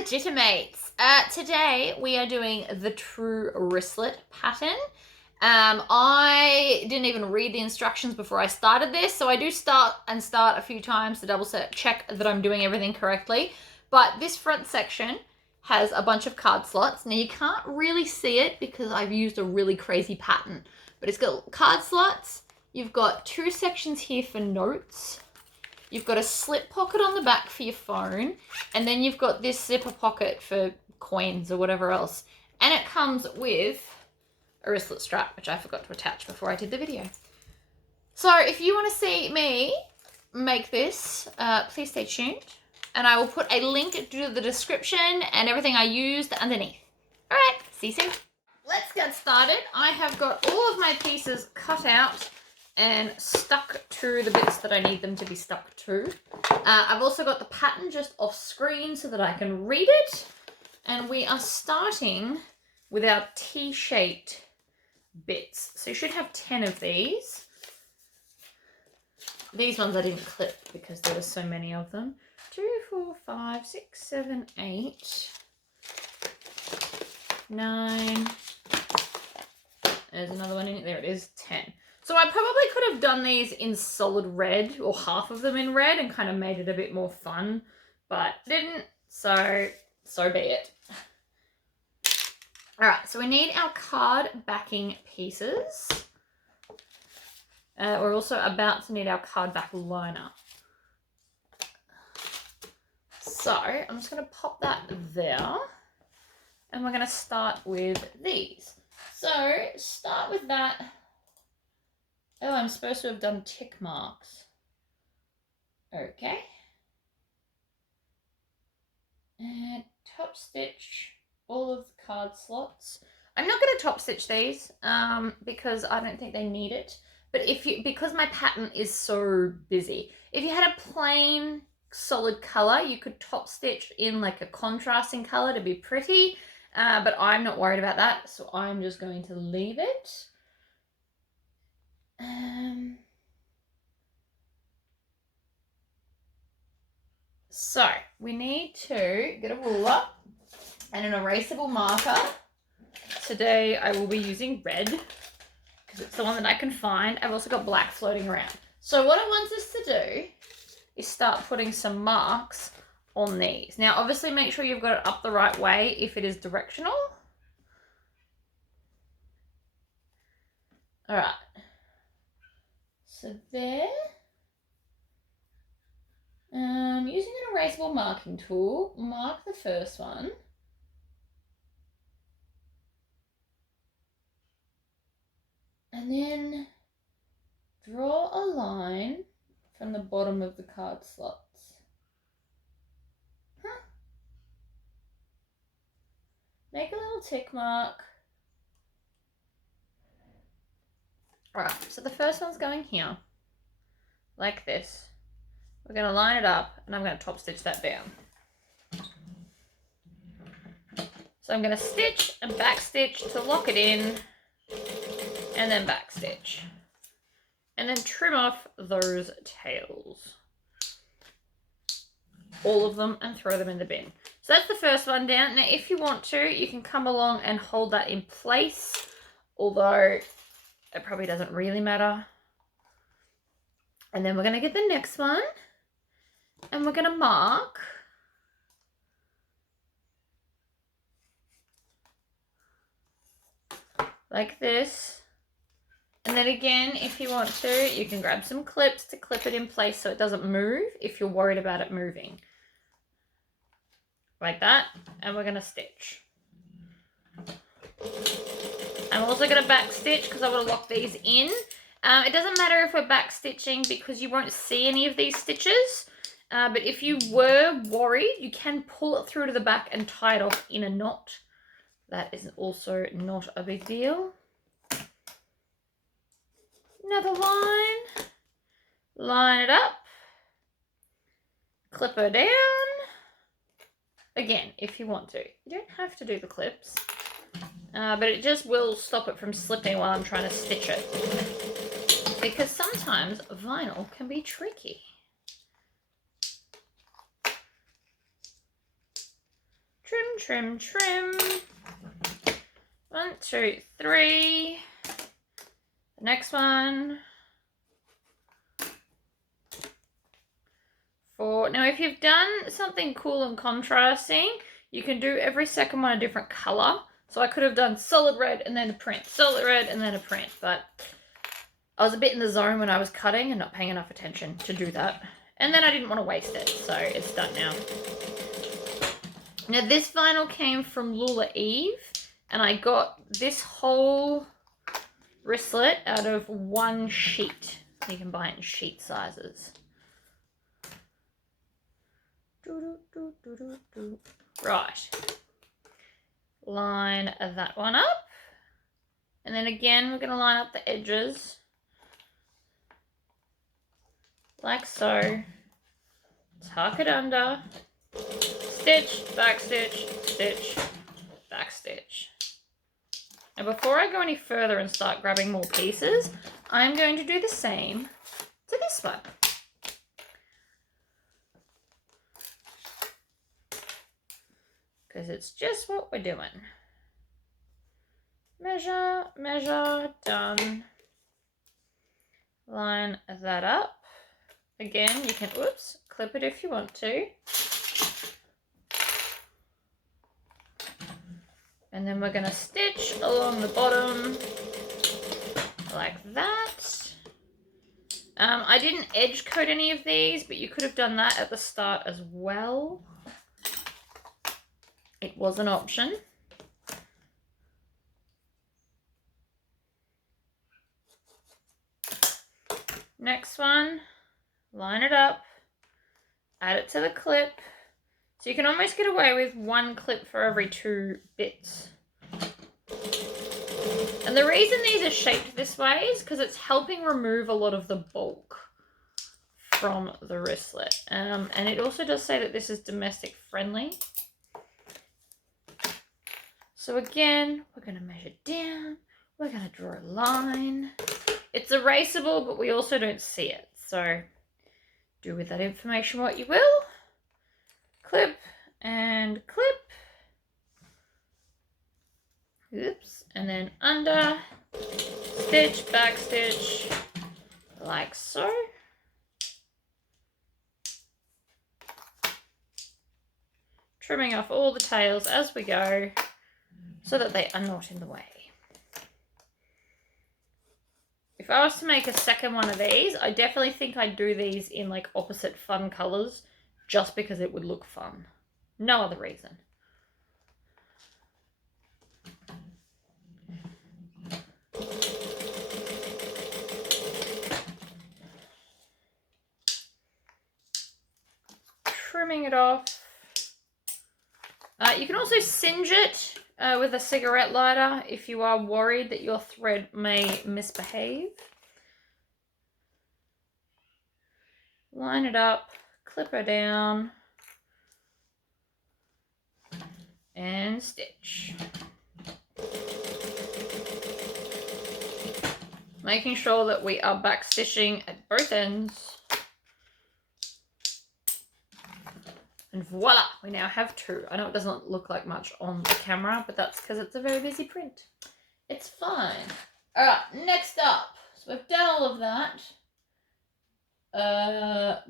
Legitimates. Today we are doing the true wristlet pattern. I didn't even read the instructions before I started this, so I do start a few times to double check that I'm doing everything correctly. But this front section has a bunch of card slots. Now you can't really see it because I've used a really crazy pattern, but it's got card slots. You've got two sections here for notes. You've got a slip pocket on the back for your phone, and then you've got this zipper pocket for coins or whatever else. And it comes with a wristlet strap, which I forgot to attach before I did the video. So if you want to see me make this, please stay tuned. And I will put a link to the description and everything I used underneath. All right, see you soon. Let's get started. I have got all of my pieces cut out and stuck to the bits that I need them to be stuck to. I've also got the pattern just off screen so that I can read it. And we are starting with our T-shaped bits. So you should have 10 of these. These ones I didn't clip because there were so many of them. 2, 4, 5, 6, 7, 8, 9. There's another one in it. There it is, 10. So I probably could have done these in solid red, or half of them in red, and kind of made it a bit more fun, but didn't, so be it. All right, so we need our card backing pieces. We're also about to need our card back liner. So I'm just going to pop that there, and we're going to start with these. So start with that. Oh, I'm supposed to have done tick marks. Okay. And top stitch all of the card slots. I'm not going to top stitch these because I don't think they need it. But because my pattern is so busy, if you had a plain solid color, you could top stitch in like a contrasting color to be pretty. But I'm not worried about that, so I'm just going to leave it. So we need to get a ruler and an erasable marker. Today I will be using red because it's the one that I can find. I've also got black floating around. So what it wants us to do is start putting some marks on these. Now obviously make sure you've got it up the right way if it is directional. All right. So there. Using an erasable marking tool, mark the first one. And then draw a line from the bottom of the card slots. Make a little tick mark. Alright, so the first one's going here, like this. We're going to line it up, and I'm going to top stitch that down. So I'm going to stitch and back stitch to lock it in, and then back stitch. And then trim off those tails. All of them, and throw them in the bin. So that's the first one down. Now if you want to, you can come along and hold that in place, although it probably doesn't really matter. And then we're going to get the next one, and we're going to mark like this. And then again, if you want to, you can grab some clips to clip it in place so it doesn't move if you're worried about it moving. Like that. And we're going to stitch. I'm also going to back stitch because I want to lock these in. It doesn't matter if we're back stitching because you won't see any of these stitches. But if you were worried, you can pull it through to the back and tie it off in a knot. That is also not a big deal. Another line. Line it up. Clip her down. Again, if you want to. You don't have to do the clips. But it just will stop it from slipping while I'm trying to stitch it. Because sometimes vinyl can be tricky. trim, trim. 1, 2, 3. The next one. 4. Now, if you've done something cool and contrasting, you can do every second one a different color. So I could have done solid red and then a print, solid red and then a print, but I was a bit in the zone when I was cutting and not paying enough attention to do that. And then I didn't want to waste it, so it's done now. Now this vinyl came from Lula Eve, and I got this whole wristlet out of one sheet. You can buy it in sheet sizes. Right. Line that one up. And then again, we're going to line up the edges. Like so. Tuck it under. Stitch, back stitch, stitch, back stitch. Now before I go any further and start grabbing more pieces, I'm going to do the same to this one. Because it's just what we're doing. Measure, measure, done. Line that up. Again, you can, whoops, clip it if you want to. And then we're going to stitch along the bottom like that. I didn't edge coat any of these, but you could have done that at the start as well. It was an option. Next one, line it up, add it to the clip. So you can almost get away with one clip for every 2 bits. And the reason these are shaped this way is because it's helping remove a lot of the bulk from the wristlet. And it also does say that this is domestic friendly. So again, we're going to measure down. We're going to draw a line. It's erasable, but we also don't see it. So do with that information what you will. Clip and clip. Oops. And then under. Stitch, back stitch. Like so. Trimming off all the tails as we go, so that they are not in the way. If I was to make a second one of these, I definitely think I'd do these in like opposite fun colours, just because it would look fun. No other reason. Trimming it off. You can also singe it with a cigarette lighter if you are worried that your thread may misbehave. Line it up, clip her down, and stitch. Making sure that we are back stitching at both ends. And voila, we now have 2. I know it doesn't look like much on the camera, but that's because it's a very busy print. It's fine. All right, next up. So we've done all of that.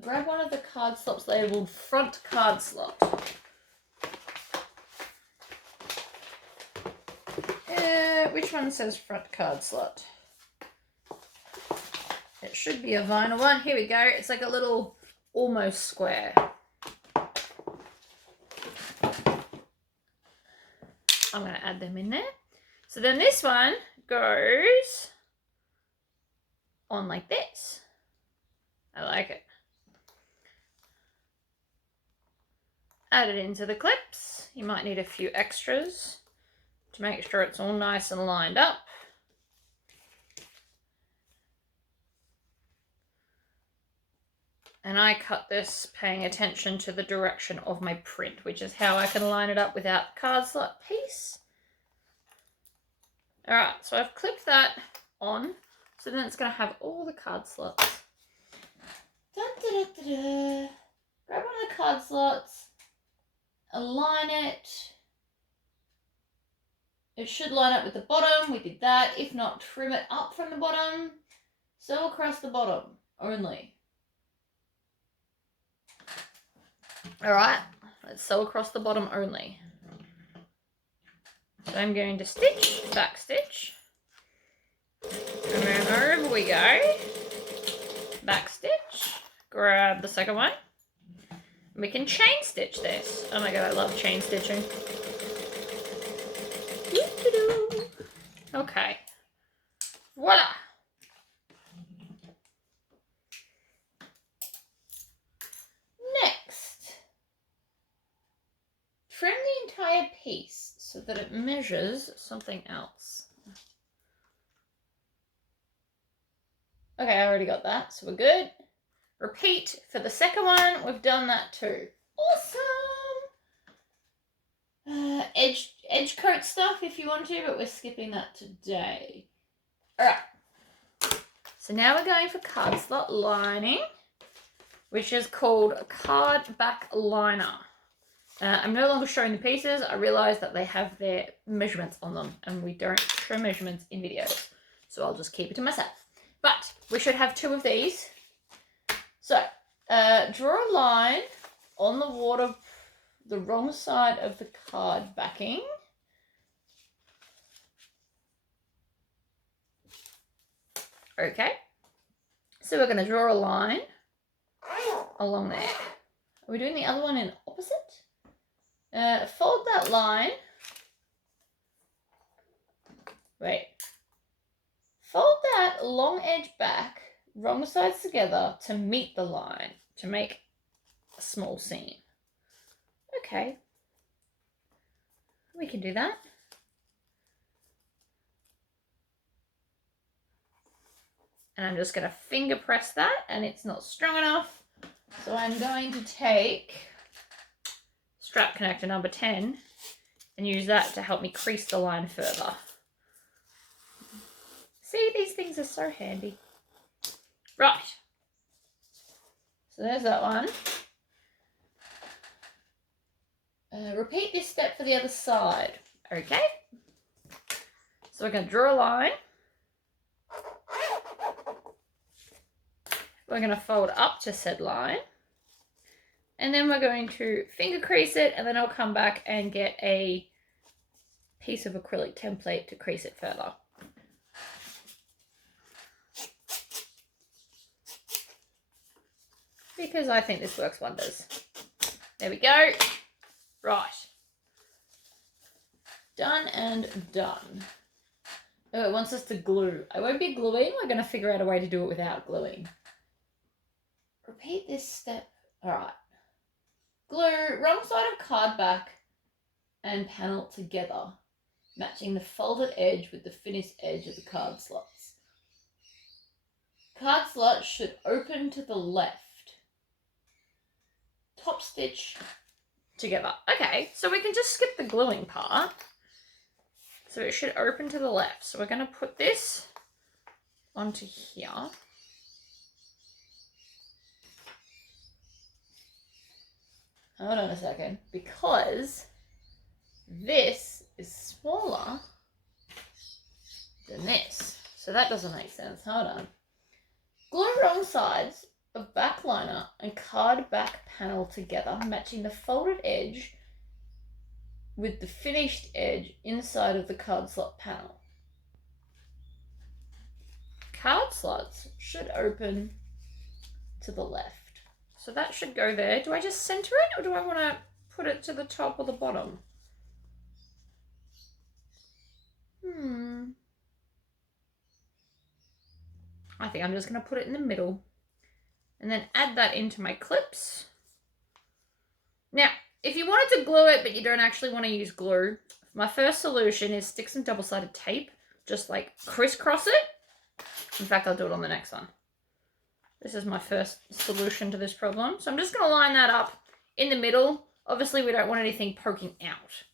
Grab one of the card slots labeled front card slot. Which one says front card slot? It should be a vinyl one. Here we go. It's like a little almost square. I'm going to add them in there. So then this one goes on like this. I like it. Add it into the clips. You might need a few extras to make sure it's all nice and lined up. And I cut this paying attention to the direction of my print, which is how I can line it up without the card slot piece. All right, so I've clipped that on. So then it's going to have all the card slots. Dun, da, da, da, da. Grab one of the card slots, align it it should line up with the bottom. We did that. If not, trim it up from the bottom. Sew across the bottom only. Alright, let's sew across the bottom only. So I'm going to stitch, back stitch, and then over we go, back stitch, grab the second one. We can chain stitch this. Oh my god, I love chain stitching. Okay, voila. Next, trim the entire piece so that it measures something else. Okay, I already got that, so we're good. Repeat for the second one. We've done that too. Awesome. Edge coat stuff if you want to, but we're skipping that today. All right. So now we're going for card slot lining, which is called card back liner. I'm no longer showing the pieces. I realized that they have their measurements on them, and we don't show measurements in videos, so I'll just keep it to myself. But we should have 2 of these. So, draw a line on the wrong side of the card backing. Okay. So we're going to draw a line along there. Are we doing the other one in opposite? Fold that line. Wait. Fold that long edge back, wrong sides together to meet the line, to make a small seam. Okay. We can do that. And I'm just going to finger press that, and it's not strong enough. So I'm going to take strap connector number 10 and use that to help me crease the line further. See, these things are so handy. Right. So there's that one. Repeat this step for the other side. Okay. So we're going to draw a line. We're going to fold up to said line. And then we're going to finger crease it, and then I'll come back and get a piece of acrylic template to crease it further. Because I think this works wonders. There we go. Right. Done and done. Oh, it wants us to glue. I won't be gluing. We're going to figure out a way to do it without gluing. Repeat this step. All right. Glue wrong side of card back and panel together, matching the folded edge with the finished edge of the card slots. Card slot should open to the left. Top stitch together. Okay, so we can just skip the gluing part. So it should open to the left. So we're going to put this onto here. Hold on a second, because this is smaller than this. So that doesn't make sense. Hold on. Glue wrong sides of back liner and card back panel together, matching the folded edge with the finished edge inside of the card slot panel. Card slots should open to the left. So that should go there. Do I just center it, or do I want to put it to the top or the bottom? I think I'm just going to put it in the middle and then add that into my clips. Now, if you wanted to glue it, but you don't actually want to use glue, my first solution is stick some double-sided tape, just like crisscross it. In fact, I'll do it on the next one. This is my first solution to this problem. So I'm just going to line that up in the middle. Obviously, we don't want anything poking out.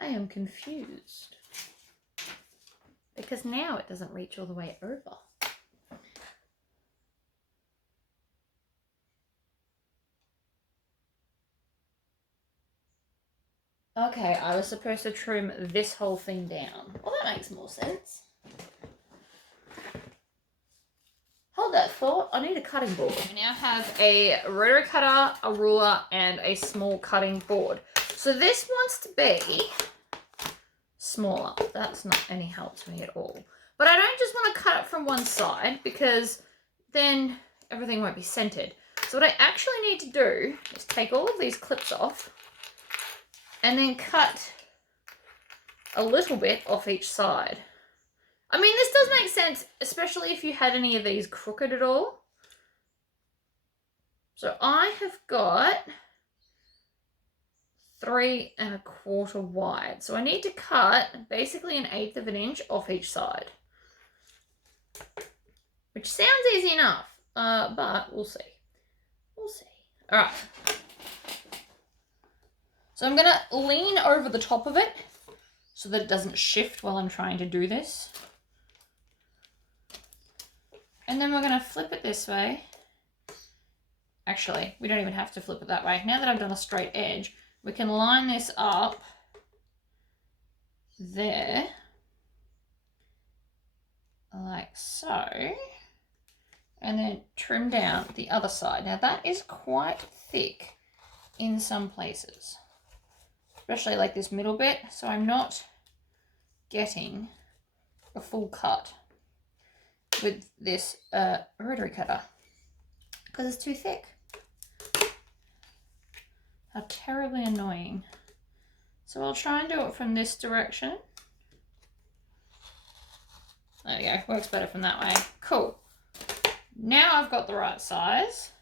I am confused. because now it doesn't reach all the way over. Okay, I was supposed to trim this whole thing down. Well, that makes more sense. Hold that thought. I need a cutting board. We now have a rotary cutter, a ruler, and a small cutting board. So this wants to be smaller. That's not any help to me at all. But I don't just want to cut it from one side because then everything won't be centered. So what I actually need to do is take all of these clips off and then cut a little bit off each side. I mean, this does make sense, especially if you had any of these crooked at all. So I have got 3 1/4 wide. So I need to cut basically 1/8 of an inch off each side. Which sounds easy enough, but we'll see. We'll see. All right. So I'm going to lean over the top of it so that it doesn't shift while I'm trying to do this. And then we're going to flip it this way. Actually, we don't even have to flip it that way. Now that I've done a straight edge, we can line this up there, like so, and then trim down the other side. Now that is quite thick in some places, especially like this middle bit, so I'm not getting a full cut with this rotary cutter because it's too thick. How terribly annoying. So I'll try and do it from this direction. There we go, works better from that way. Cool. Now I've got the right size.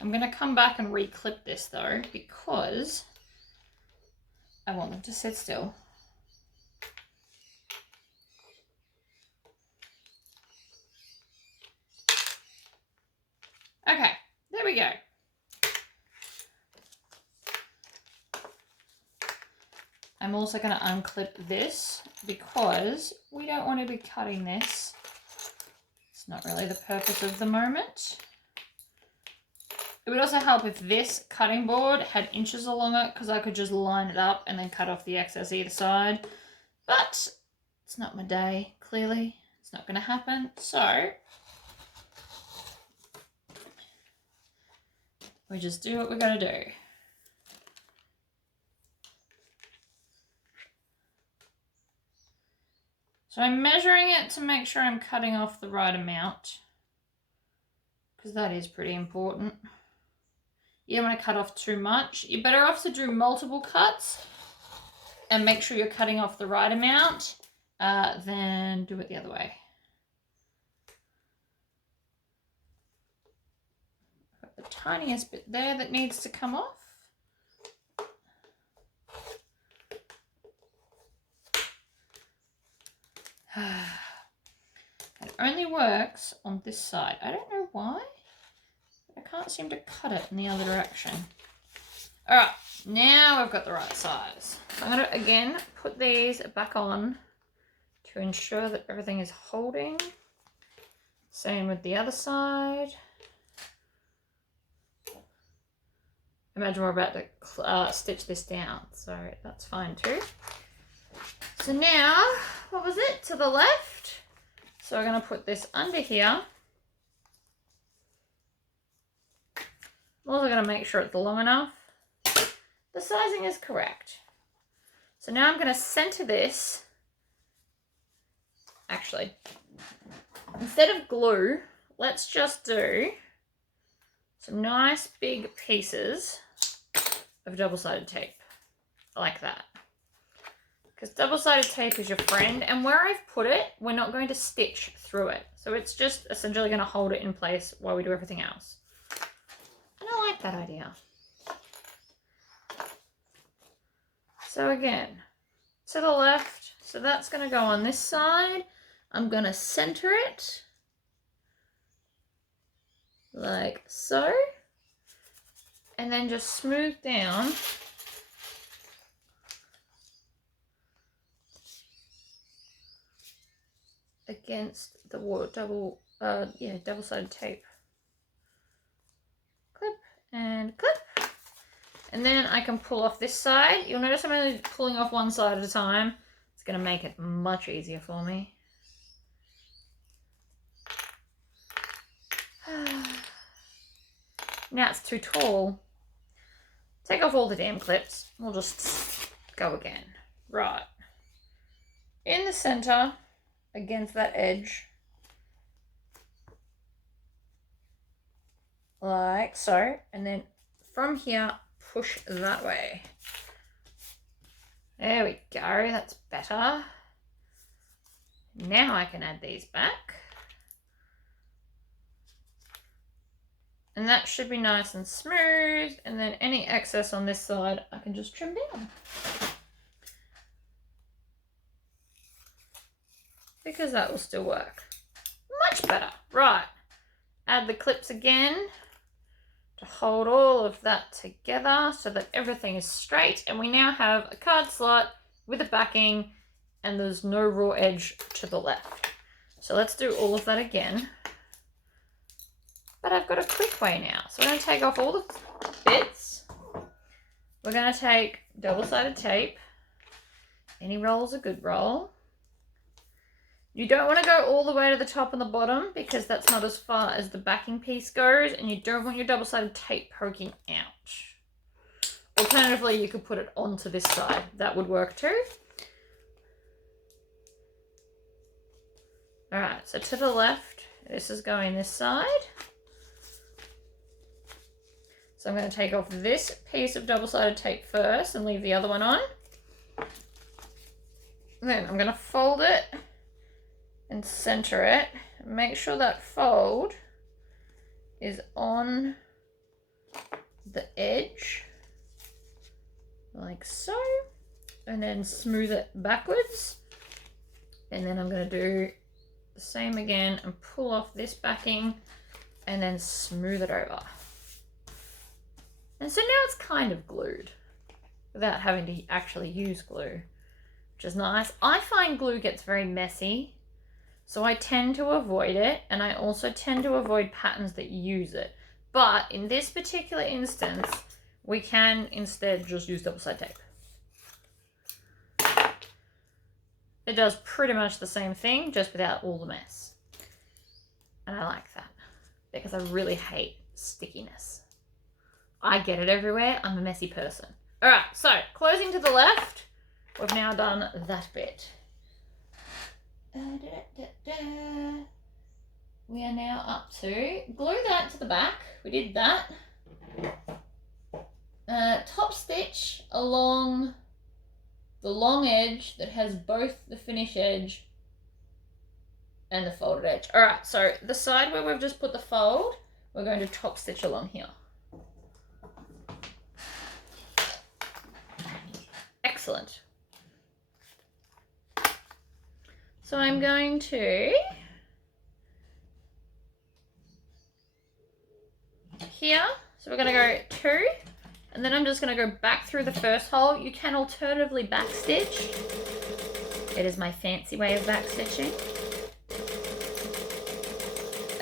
I'm going to come back and re-clip this though because I want them to sit still. Okay, there we go. I'm also going to unclip this because we don't want to be cutting this. It's not really the purpose of the moment. It would also help if this cutting board had inches along it because I could just line it up and then cut off the excess either side. But it's not my day, clearly. It's not going to happen. So we just do what we got to do. So I'm measuring it to make sure I'm cutting off the right amount because that is pretty important. You don't want to cut off too much. You're better off to do multiple cuts and make sure you're cutting off the right amount than do it the other way. Got the tiniest bit there that needs to come off. It only works on this side. I don't know why. I can't seem to cut it in the other direction. All right, now I've got the right size. I'm going to, again, put these back on to ensure that everything is holding. Same with the other side. Imagine we're about to stitch this down, so that's fine too. So now, what was it? To the left. So we're going to put this under here. I'm also going to make sure it's long enough. The sizing is correct. So now I'm going to center this. Actually, instead of glue, let's just do some nice big pieces of double-sided tape. Like that. Because double-sided tape is your friend, and where I've put it, we're not going to stitch through it. So it's just essentially going to hold it in place while we do everything else. And I like that idea. So again, to the left, so that's going to go on this side. I'm going to center it like so, and then just smooth down against the double-sided tape. Clip and clip. And then I can pull off this side. You'll notice I'm only pulling off one side at a time. It's going to make it much easier for me. Now it's too tall. Take off all the damn clips. We'll just go again. Right. In the center, against that edge. Like so. And then from here, push that way. There we go. That's better. Now I can add these back. And that should be nice and smooth. And then any excess on this side, I can just trim down. Because that will still work. Much better. Right. Add the clips again to hold all of that together so that everything is straight. And we now have a card slot with a backing and there's no raw edge to the left. So let's do all of that again. But I've got a quick way now. So we're going to take off all the bits. We're going to take double-sided tape. Any roll is a good roll. You don't want to go all the way to the top and the bottom because that's not as far as the backing piece goes, and you don't want your double-sided tape poking out. Alternatively, you could put it onto this side. That would work too. All right, so to the left, this is going this side. So I'm going to take off this piece of double-sided tape first and leave the other one on. Then I'm going to fold it and center it. Make sure that fold is on the edge, like so. And then smooth it backwards. And then I'm going to do the same again and pull off this backing and then smooth it over. And so now it's kind of glued without having to actually use glue, which is nice. I find glue gets very messy, so I tend to avoid it, and I also tend to avoid patterns that use it. But in this particular instance, we can instead just use double-sided tape. It does pretty much the same thing, just without all the mess. And I like that because I really hate stickiness. I get it everywhere. I'm a messy person. All right, so closing to the left, we've now done that bit. We are now up to glue that to the back. We did that. Top stitch along the long edge that has both the finish edge and the folded edge. All right, so the side where we've just put the fold, we're going to top stitch along here. Excellent. So I'm going to here. So we're going to go 2, and then I'm just going to go back through the first hole. You can alternatively back stitch. It is my fancy way of back stitching.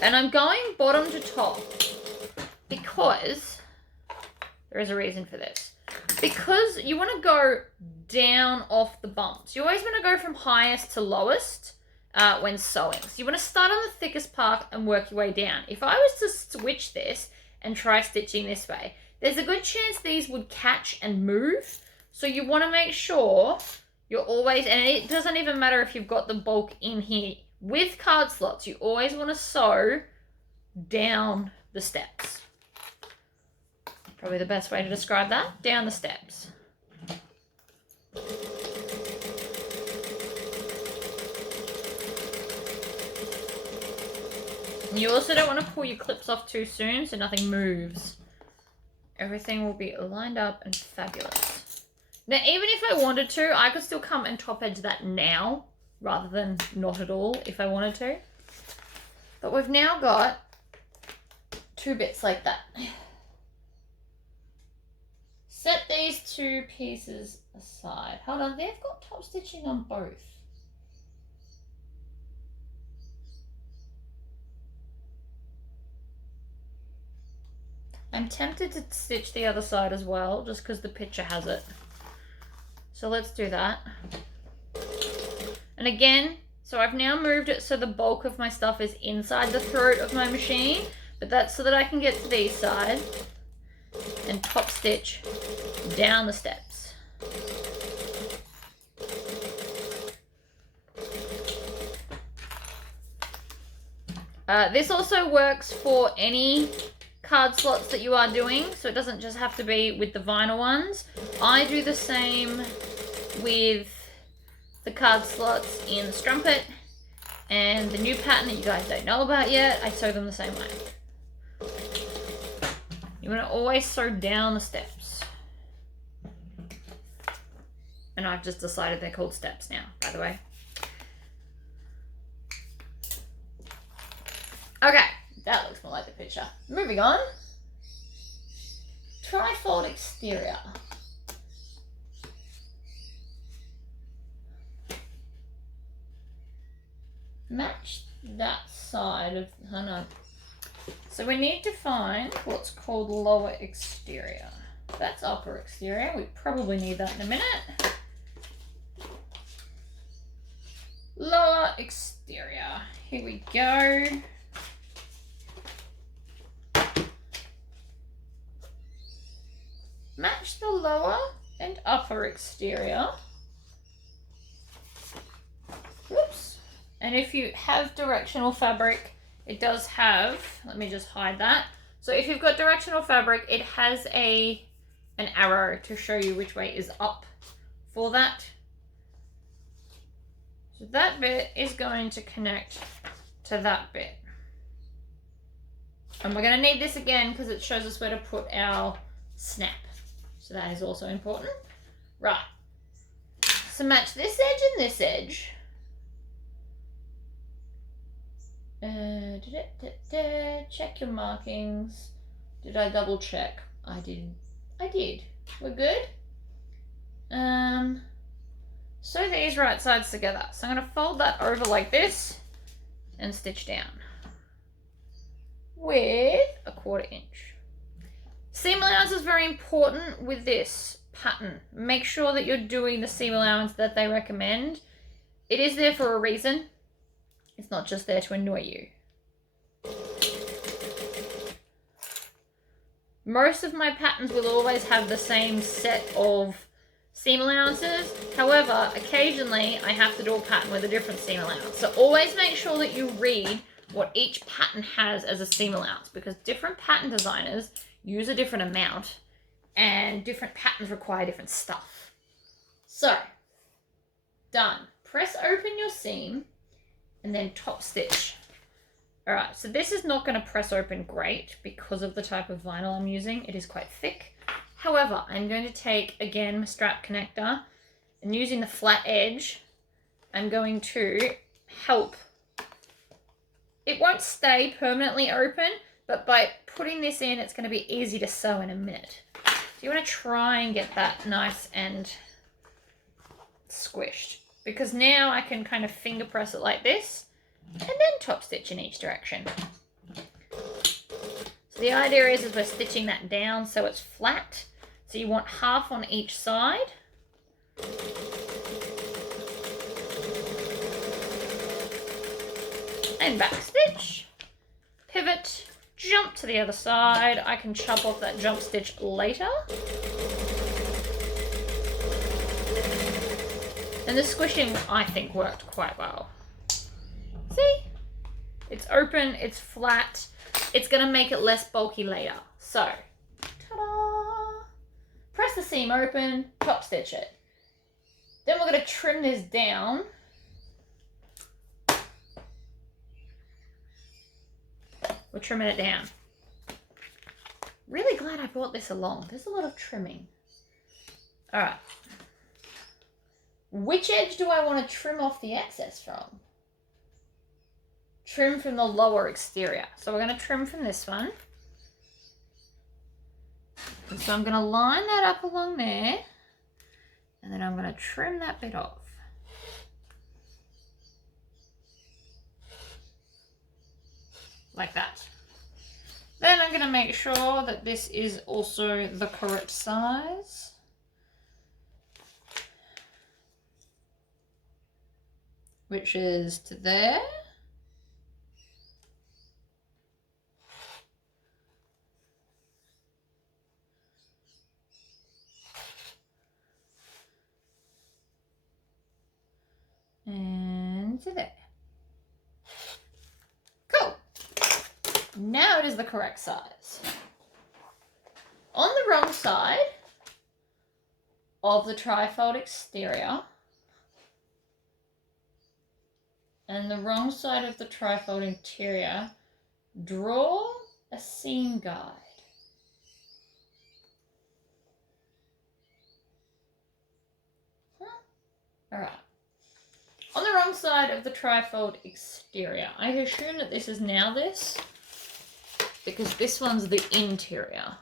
And I'm going bottom to top because there is a reason for this. Because you want to go down off the bumps. You always want to go from highest to lowest when sewing. So you want to start on the thickest part and work your way down. If I was to switch this and try stitching this way, there's a good chance these would catch and move. So you want to make sure you're always, and it doesn't even matter if you've got the bulk in here. With card slots, you always want to sew down the steps. Probably the best way to describe that, down the steps. You also don't want to pull your clips off too soon so nothing moves. Everything will be lined up and fabulous. Now, even if I wanted to, I could still come and top edge that now rather than not at all if I wanted to. But we've now got 2 bits like that. Set these 2 pieces aside. Hold on, they've got top stitching on both. I'm tempted to stitch the other side as well, just because the picture has it. So let's do that. And again, so I've now moved it so the bulk of my stuff is inside the throat of my machine, but that's so that I can get to these sides and top stitch down the steps. This also works for any card slots that you are doing, so it doesn't just have to be with the vinyl ones. I do the same with the card slots in the strumpet, and the new pattern that you guys don't know about yet, I sew them the same way. You want to always sew down the steps. And I've just decided they're called steps now, by the way. Okay, that looks more like the picture. Moving on. Trifold exterior. Match that side of, oh no. So we need to find what's called lower exterior. That's upper exterior. We probably need that in a minute. Lower exterior. Here we go. Match the lower and upper exterior. Whoops. And if you have directional fabric, it does have, let me just hide that. So if you've got directional fabric, it has an arrow to show you which way is up for that. So that bit is going to connect to that bit. And we're going to need this again because it shows us where to put our snap. So that is also important. Right. So match this edge and this edge. Check your markings. Did I double check? I did. We're good. Sew these right sides together. So I'm going to fold that over like this and stitch down with a 1/4 inch. Seam allowance is very important with this pattern. Make sure that you're doing the seam allowance that they recommend. It is there for a reason. It's not just there to annoy you. Most of my patterns will always have the same set of seam allowances. However, occasionally I have to do a pattern with a different seam allowance. So always make sure that you read what each pattern has as a seam allowance, because different pattern designers use a different amount and different patterns require different stuff. So, done. Press open your seam and then top stitch. All right, so this is not going to press open great because of the type of vinyl I'm using. It is quite thick. However, I'm going to take, again, my strap connector, and using the flat edge, I'm going to help. It won't stay permanently open, but by putting this in, it's going to be easy to sew in a minute. So you want to try and get that nice and squished, because now I can kind of finger press it like this and then top stitch in each direction. So the idea is we're stitching that down so it's flat. So you want half on each side. And back stitch, pivot, jump to the other side. I can chop off that jump stitch later. And the squishing, I think, worked quite well. See? It's open, it's flat. It's going to make it less bulky later. So, ta-da! Press the seam open, top stitch it. Then we're going to trim this down. We're trimming it down. Really glad I brought this along. There's a lot of trimming. All right. Which edge do I want to trim off the excess from? Trim from the lower exterior. So we're going to trim from this one. And so I'm going to line that up along there. And then I'm going to trim that bit off. Like that. Then I'm going to make make sure that this is also the correct size. Which is to there. And to there. Cool. Now it is the correct size. On the wrong side of the trifold exterior and the wrong side of the trifold interior, draw a seam guide. All right. On the wrong side of the trifold exterior, I assume that this is now this, because this one's the interior.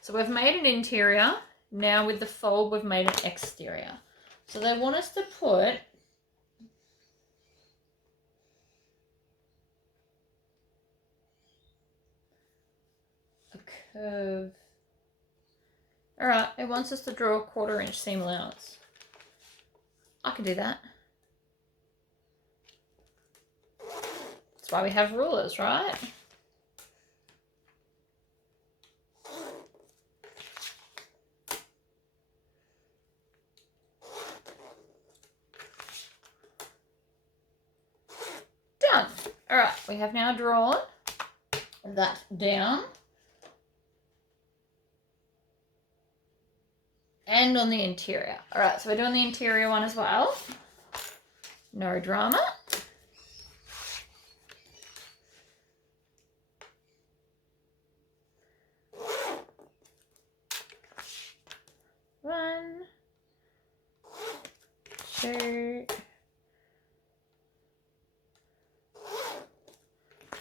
So we've made an interior. Now with the fold, we've made an exterior. So they want us to put a curve. All right, it wants us to draw a 1/4 inch seam allowance. I can do that. That's why we have rulers, right? Done. All right, we have now drawn that down. And on the interior. All right, so we're doing the interior one as well. No drama. One, two.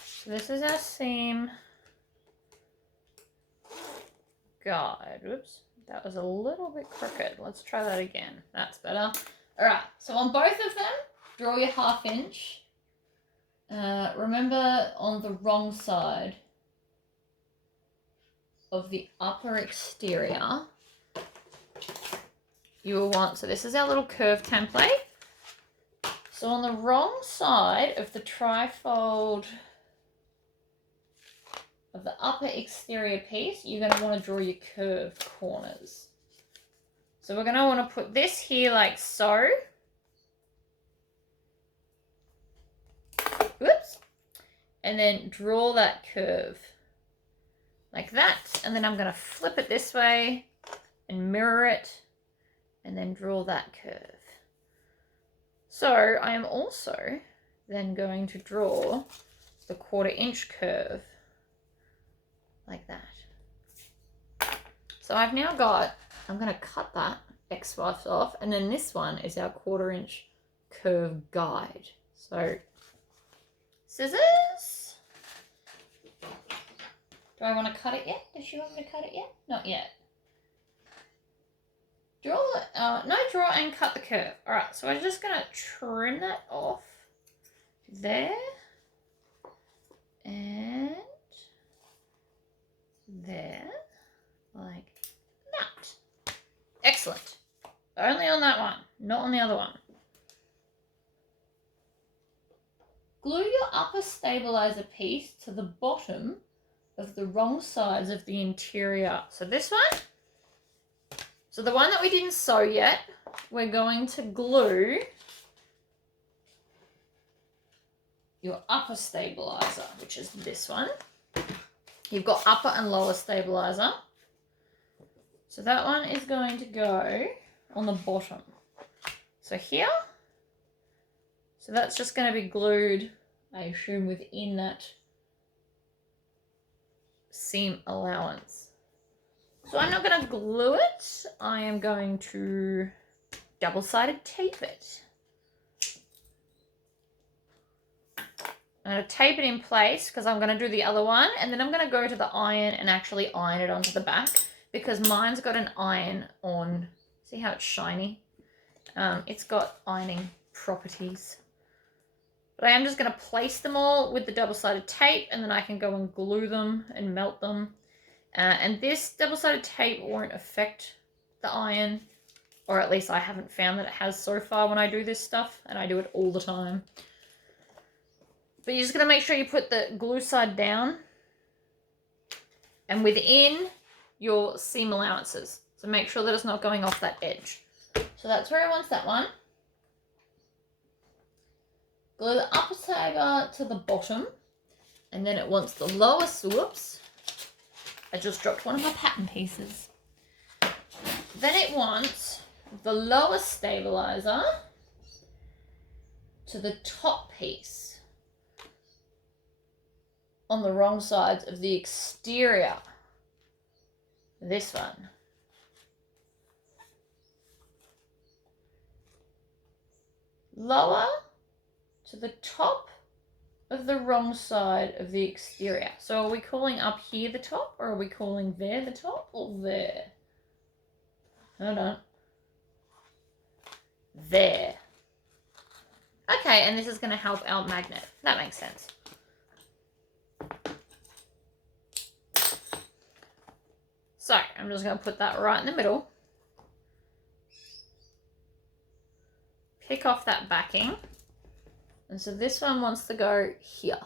So this is our seam guide. Whoops, that was a little bit crooked. Let's try that again. That's better. All right, so on both of them, draw your 1/2 inch. Remember on the wrong side of the upper exterior, you will want, so this is our little curve template. So on the wrong side of the trifold of the upper exterior piece, you're going to want to draw your curved corners. So we're going to want to put this here like so. Whoops. And then draw that curve like that. And then I'm going to flip it this way and mirror it and then draw that curve. So I am also then going to draw the 1/4 inch curve like that. So I've now got, I'm going to cut that X-Wife off, and then this one is our 1/4 inch curve guide. So scissors. Do I want to cut it yet? Does she want me to cut it yet? Not yet. Draw, no, draw and cut the curve. All right, so I'm just going to trim that off there and there, like that. Excellent. Only on that one, not on the other one. Glue your upper stabilizer piece to the bottom of the wrong sides of the interior. So this one, so the one that we didn't sew yet, we're going to glue your upper stabilizer, which is this one. You've got upper and lower stabilizer. So that one is going to go on the bottom. So here, so that's just going to be glued, I assume, within that seam allowance. So I'm not going to glue it. I am going to double-sided tape it. I'm going to tape it in place because I'm going to do the other one, and then I'm going to go to the iron and actually iron it onto the back because mine's got an iron on. See how it's shiny? It's got ironing properties. But I am just going to place them all with the double-sided tape, and then I can go and glue them and melt them And this double-sided tape won't affect the iron, or at least I haven't found that it has so far when I do this stuff, and I do it all the time. But you're just going to make sure you put the glue side down and within your seam allowances. So make sure that it's not going off that edge. So that's where I want that one. Glue the upper saber to the bottom, and then it wants the lower, whoops, I just dropped one of my pattern pieces. Then it wants the lower stabilizer to the top piece on the wrong sides of the exterior. This one. Lower to the top of the wrong side of the exterior. So are we calling up here the top, or are we calling there the top, or there? Hold on. There. Okay, and this is going to help our magnet. That makes sense. So I'm just going to put that right in the middle. Pick off that backing. And so this one wants to go here.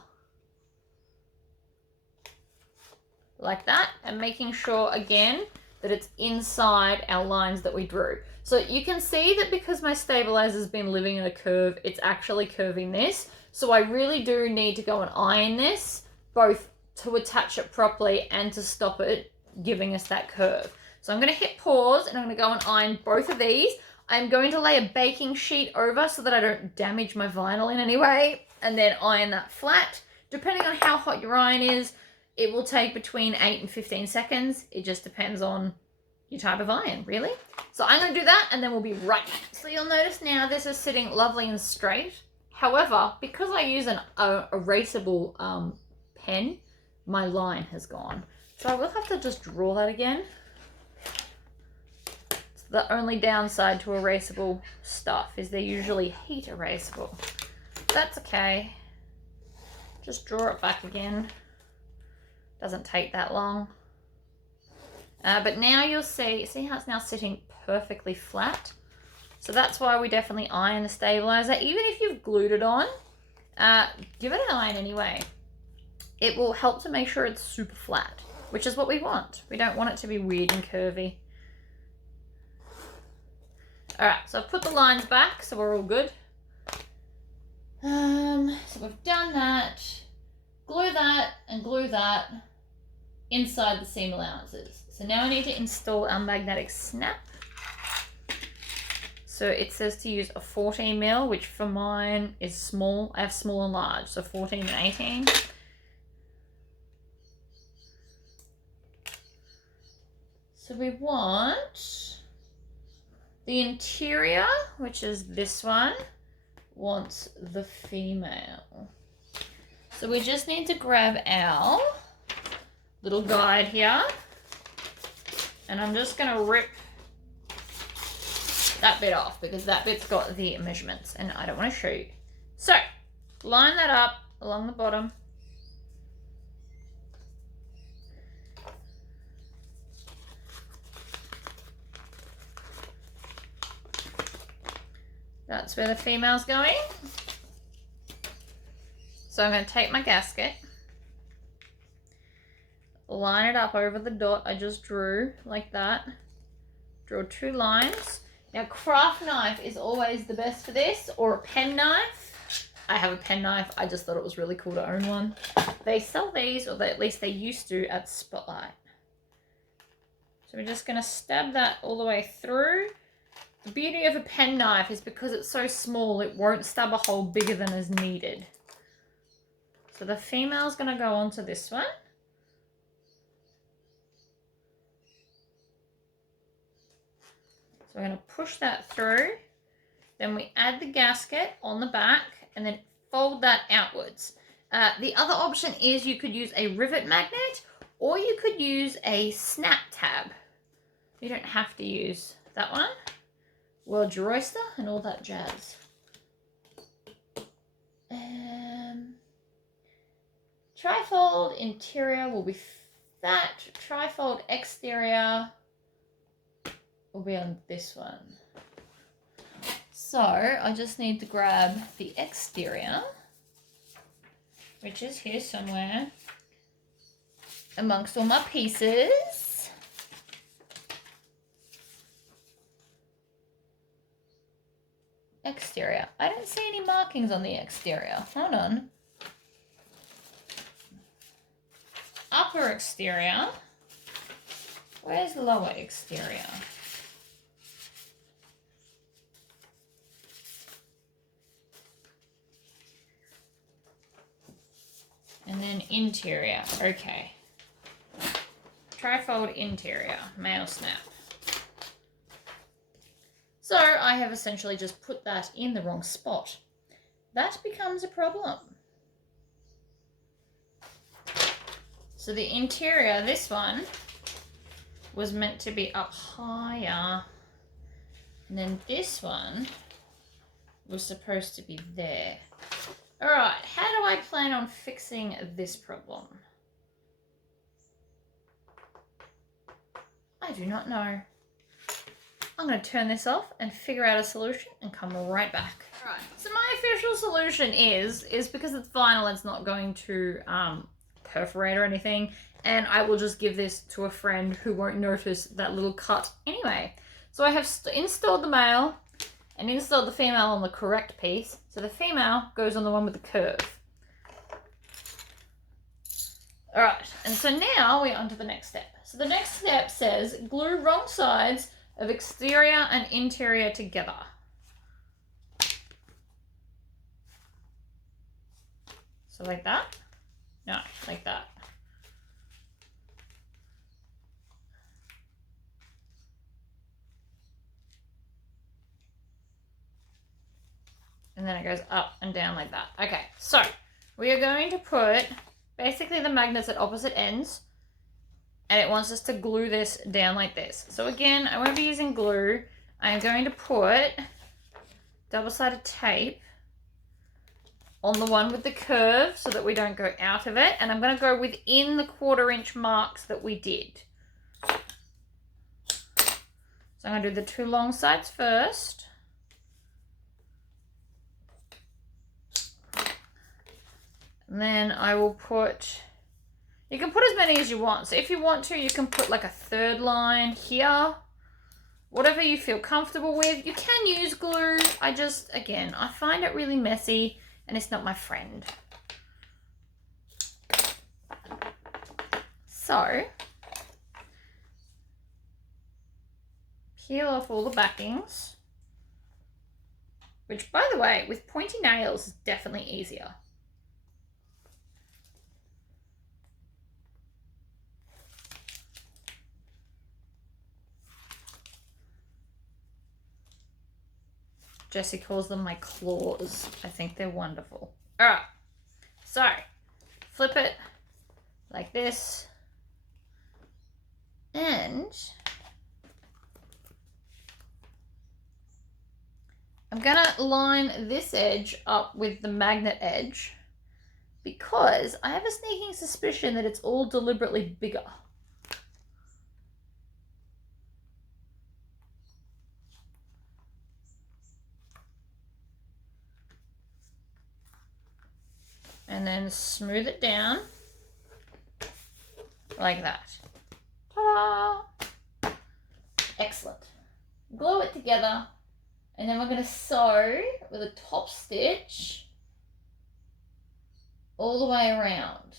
Like that. And making sure, again, that it's inside our lines that we drew. So you can see that because my stabilizer's been living in a curve, it's actually curving this. So I really do need to go and iron this, both to attach it properly and to stop it giving us that curve. So I'm going to hit pause and I'm going to go and iron both of these. I'm going to lay a baking sheet over so that I don't damage my vinyl in any way, and then iron that flat. Depending on how hot your iron is, it will take between 8 and 15 seconds. It just depends on your type of iron, really. So I'm going to do that, and then we'll be right back. So you'll notice now this is sitting lovely and straight. However, because I use an erasable pen, my line has gone. So I will have to just draw that again. The only downside to erasable stuff is they're usually heat erasable. That's okay. Just draw it back again. Doesn't take that long. But now you'll see how it's now sitting perfectly flat. So that's why we definitely iron the stabilizer. Even if you've glued it on, give it an iron anyway. It will help to make sure it's super flat, which is what we want. We don't want it to be weird and curvy. Alright, so I've put the lines back, so we're all good. So we've done that. Glue that and glue that inside the seam allowances. So now I need to install our magnetic snap. So it says to use a 14 mil, which for mine is small. I have small and large, so 14 and 18. So we want the interior, which is this one, wants the female. So we just need to grab our little guide here, and I'm just going to rip that bit off because that bit's got the measurements and I don't want to show you. So line that up along the bottom. That's where the female's going. So I'm going to take my gasket, line it up over the dot I just drew, like that. Draw 2 lines. Now, craft knife is always the best for this, or a pen knife. I have a pen knife. I just thought it was really cool to own one. They sell these, or at least they used to, at Spotlight. So we're just going to stab that all the way through. The beauty of a pen knife is because it's so small, it won't stab a hole bigger than is needed. So the female's going to go onto this one. So we're going to push that through. Then we add the gasket on the back and then fold that outwards. The other option is you could use a rivet magnet or you could use a snap tab. You don't have to use that one. World your oyster and all that jazz. Trifold interior will be that trifold exterior will be on this one. So I just need to grab the exterior, which is here somewhere amongst all my pieces. Exterior. I don't see any markings on the exterior. Hold on. Upper exterior. Where's the lower exterior? And then interior. Okay. Trifold interior. Mail snap. So I have essentially just put that in the wrong spot. That becomes a problem. So the interior, this one, was meant to be up higher. And then this one was supposed to be there. All right, how do I plan on fixing this problem? I do not know. I'm going to turn this off and figure out a solution and come right back. All right, so my official solution is because it's vinyl, it's not going to perforate or anything, and I will just give this to a friend who won't notice that little cut anyway. So I have installed the male and installed the female on the correct piece. So the female goes on the one with the curve. All right, and so now we're on to the next step. So the next step says glue wrong sides of exterior and interior together. So like that? No, like that. And then it goes up and down like that. Okay, so we are going to put basically the magnets at opposite ends, and it wants us to glue this down like this. So again, I won't be using glue. I'm going to put double-sided tape on the one with the curve so that we don't go out of it, and I'm going to go within the 1/4 inch marks that we did. So I'm going to do the 2 long sides first. And then I will put, you can put as many as you want. So if you want to, you can put like a 3rd line here. Whatever you feel comfortable with. You can use glue. Again, I find it really messy and it's not my friend. So, peel off all the backings. Which, by the way, with pointy nails is definitely easier. Jessie calls them my claws. I think they're wonderful. All right, so flip it like this, and I'm gonna line this edge up with the magnet edge because I have a sneaking suspicion that it's all deliberately bigger. And then smooth it down like that. Ta-da! Excellent. Glue it together, and then we're going to sew with a top stitch all the way around.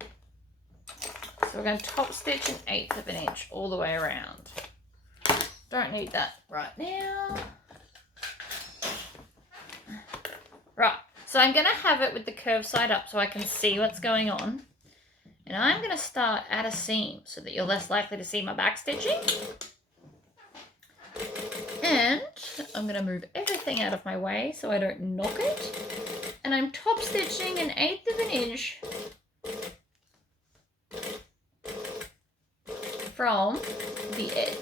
So we're going to top stitch 1/8 of an inch all the way around. Don't need that right now. Right. So I'm going to have it with the curved side up so I can see what's going on. And I'm going to start at a seam so that you're less likely to see my back stitching. And I'm going to move everything out of my way so I don't knock it. And I'm top stitching 1/8 of an inch from the edge.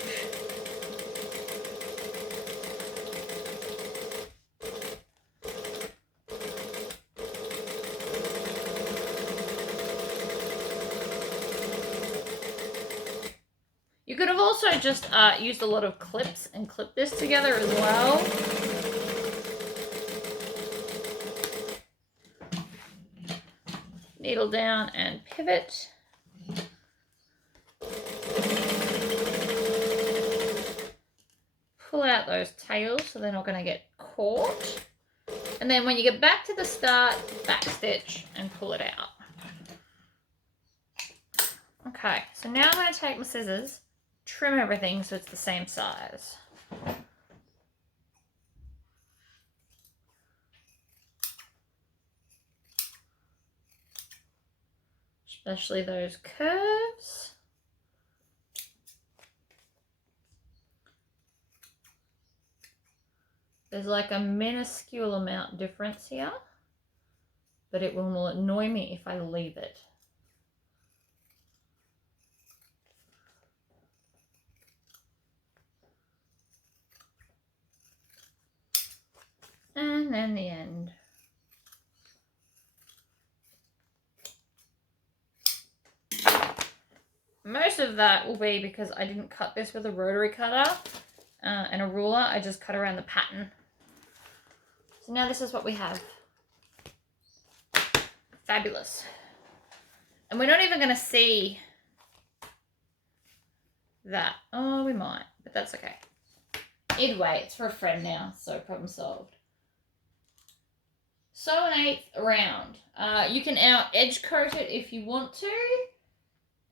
also just used a lot of clips and clipped this together as well. Needle down and pivot. Pull out those tails so they're not going to get caught. And then when you get back to the start, back stitch and pull it out. Okay, so now I'm going to take my scissors, trim everything so it's the same size. Especially those curves. There's like a minuscule amount difference here, but it will annoy me if I leave it. And then the end. Most of that will be because I didn't cut this with a rotary cutter and a ruler. I just cut around the pattern. So now this is what we have. Fabulous. And we're not even going to see that. Oh, we might, but that's okay. Either way, it's for a friend now, so problem solved. Sew 1/8 around. You can now edge coat it if you want to.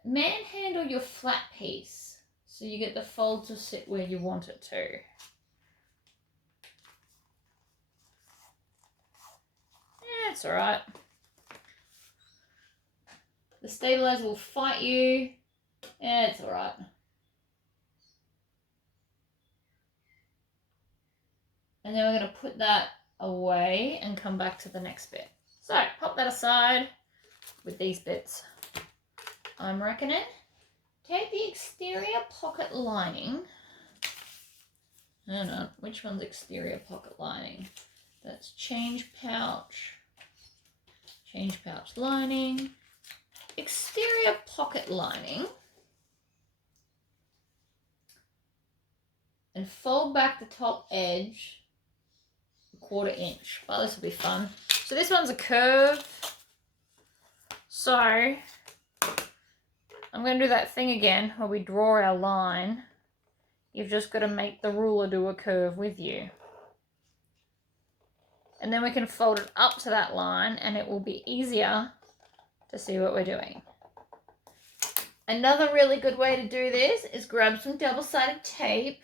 Manhandle your flat piece so you get the fold to sit where you want it to. Yeah, it's alright. The stabilizer will fight you. Yeah, it's alright. And then we're going to put that away and come back to the next bit. So, pop that aside with these bits. I'm reckoning. Take the exterior pocket lining. Hang on, which one's exterior pocket lining? That's change pouch lining, exterior pocket lining, and fold back the top edge 1/4 inch. Well, this will be fun. So this one's a curve. So I'm going to do that thing again where we draw our line. You've just got to make the ruler do a curve with you. And then we can fold it up to that line and it will be easier to see what we're doing. Another really good way to do this is grab some double-sided tape.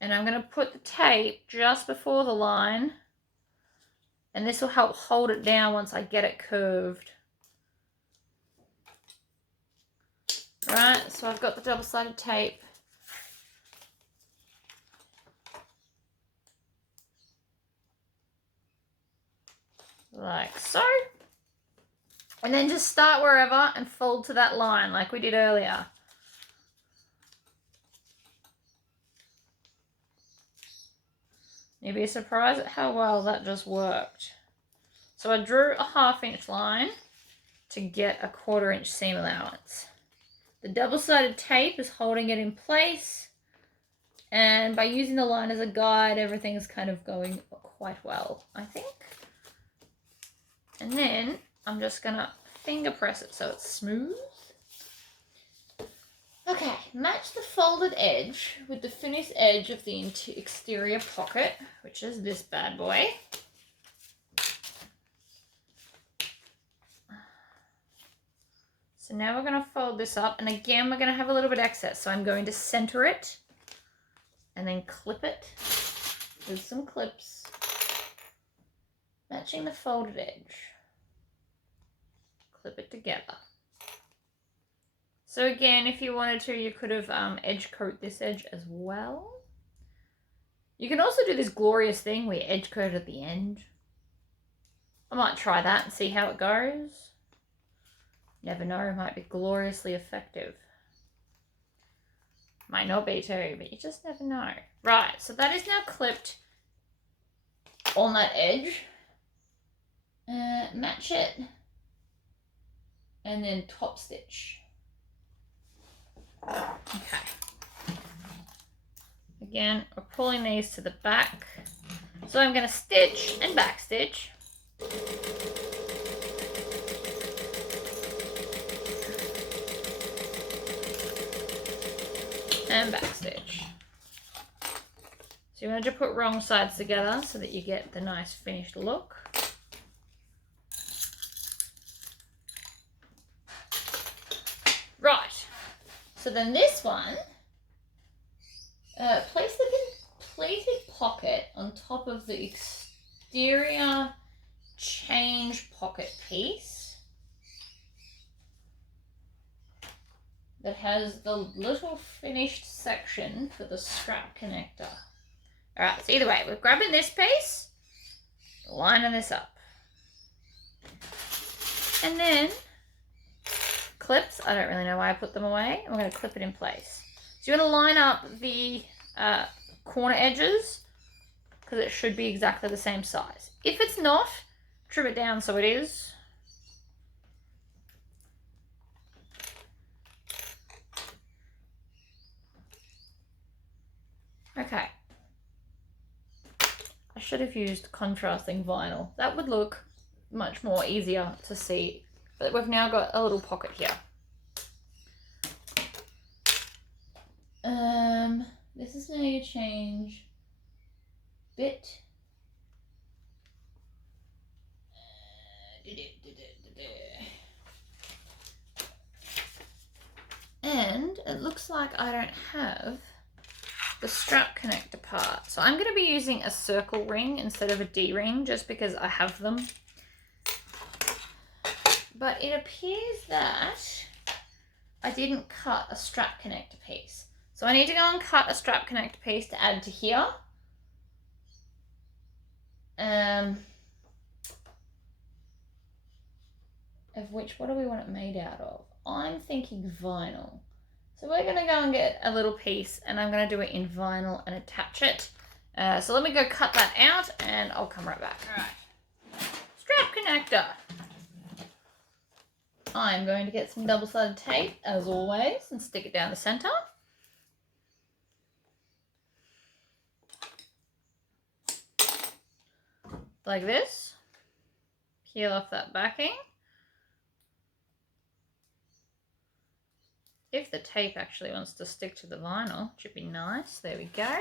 And I'm going to put the tape just before the line. And this will help hold it down once I get it curved. Right, so I've got the double-sided tape. Like so. And then just start wherever and fold to that line like we did earlier. You'd be surprised at how well that just worked. So I drew a 1/2 inch line to get a 1/4 inch seam allowance. The double-sided tape is holding it in place. And by using the line as a guide, everything is kind of going quite well, I think. And then I'm just going to finger press it so it's smooth. Okay, match the folded edge with the finished edge of the exterior pocket, which is this bad boy. So now we're going to fold this up, and again we're going to have a little bit excess, so I'm going to center it and then clip it with some clips, matching the folded edge. Clip it together. So again, if you wanted to, you could have edge coat this edge as well. You can also do this glorious thing where you edge coat at the end. I might try that and see how it goes. Never know, it might be gloriously effective. Might not be too, but you just never know. Right, so that is now clipped on that edge. Match it. And then top stitch. Okay. Again, we're pulling these to the back. So I'm going to stitch and back stitch. And back stitch. So you want to put wrong sides together so that you get the nice finished look. Right. So then this one, place the completed pocket on top of the exterior change pocket piece that has the little finished section for the strap connector. Alright, so either way, we're grabbing this piece, lining this up. And then clips, I don't really know why I put them away. I'm going to clip it in place. So you want to line up the corner edges because it should be exactly the same size. If it's not, trim it down so it is. Okay. I should have used contrasting vinyl. That would look much more easier to see. But we've now got a little pocket here. This is now your change bit. And it looks like I don't have the strap connector part. So I'm going to be using a circle ring instead of a D-ring just because I have them. But it appears that I didn't cut a strap connector piece. So I need to go and cut a strap connector piece to add to here. Of which, what do we want it made out of? I'm thinking vinyl. So we're going to go and get a little piece and I'm going to do it in vinyl and attach it. So let me go cut that out and I'll come right back. All right. Strap connector. I'm going to get some double-sided tape as always and stick it down the center. Like this. Peel off that backing. If the tape actually wants to stick to the vinyl, it should be nice. There we go.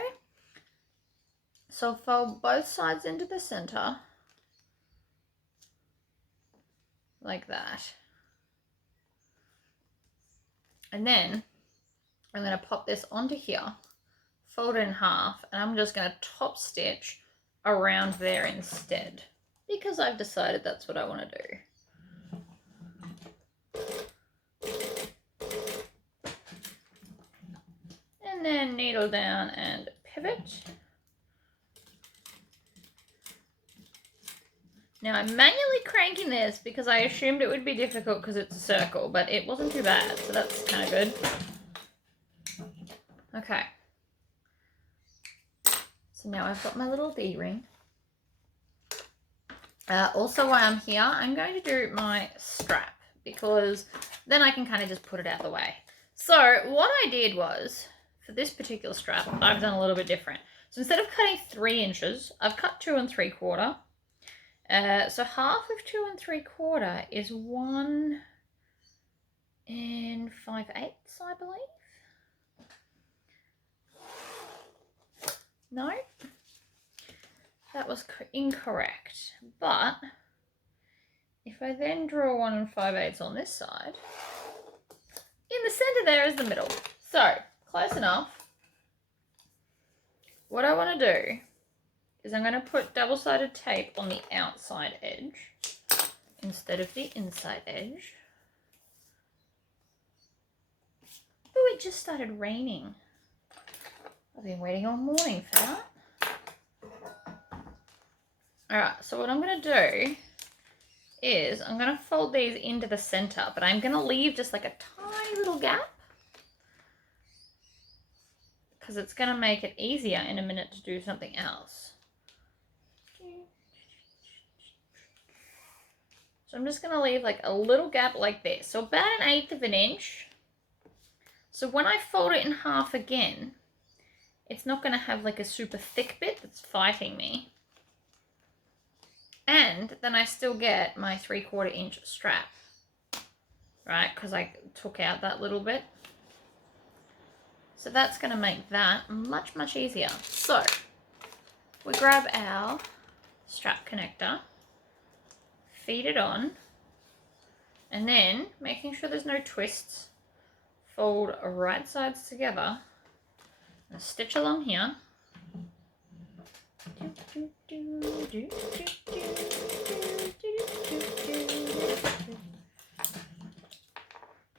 So fold both sides into the center. Like that. And then I'm going to pop this onto here, fold it in half, and I'm just going to top stitch around there instead because I've decided that's what I want to do. And then needle down and pivot. Now I'm manually cranking this because I assumed it would be difficult because it's a circle, but it wasn't too bad, so that's kind of good. Okay. So now I've got my little D-ring. Also while I'm here, I'm going to do my strap because then I can kind of just put it out of the way. So what I did was, for this particular strap, I've done a little bit different. So instead of cutting 3 inches, I've cut 2 3/4. So half of 2 3/4 is 1 5/8, I believe. No, that was incorrect. But if I then draw 1 5/8 on this side, in the center there is the middle. So close enough. What I want to do is I'm going to put double-sided tape on the outside edge instead of the inside edge. Oh, it just started raining. I've been waiting all morning for that. Alright, so what I'm going to do is I'm going to fold these into the center, but I'm going to leave just like a tiny little gap because it's going to make it easier in a minute to do something else. So I'm just going to leave like a little gap like this. So about 1/8 of an inch. So when I fold it in half again, it's not going to have like a super thick bit that's fighting me. And then I still get my 3/4 inch strap, right? Because I took out that little bit. So that's going to make that much, much easier. So we grab our strap connector, feed it on, and then making sure there's no twists, fold right sides together and stitch along here. I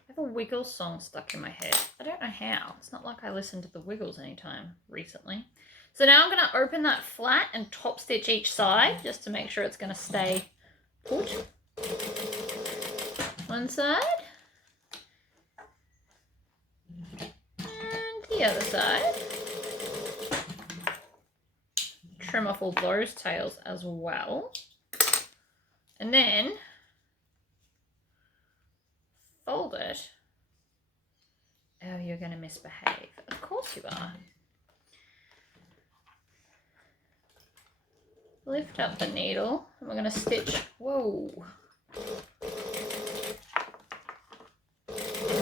have a Wiggles song stuck in my head. I don't know how. It's not like I listened to the Wiggles anytime recently. So now I'm going to open that flat and top stitch each side just to make sure it's going to stay put. One side. And the other side. Trim off all those tails as well. And then fold it. Oh, you're going to misbehave. Of course you are. Lift up the needle and we're going to stitch, whoa,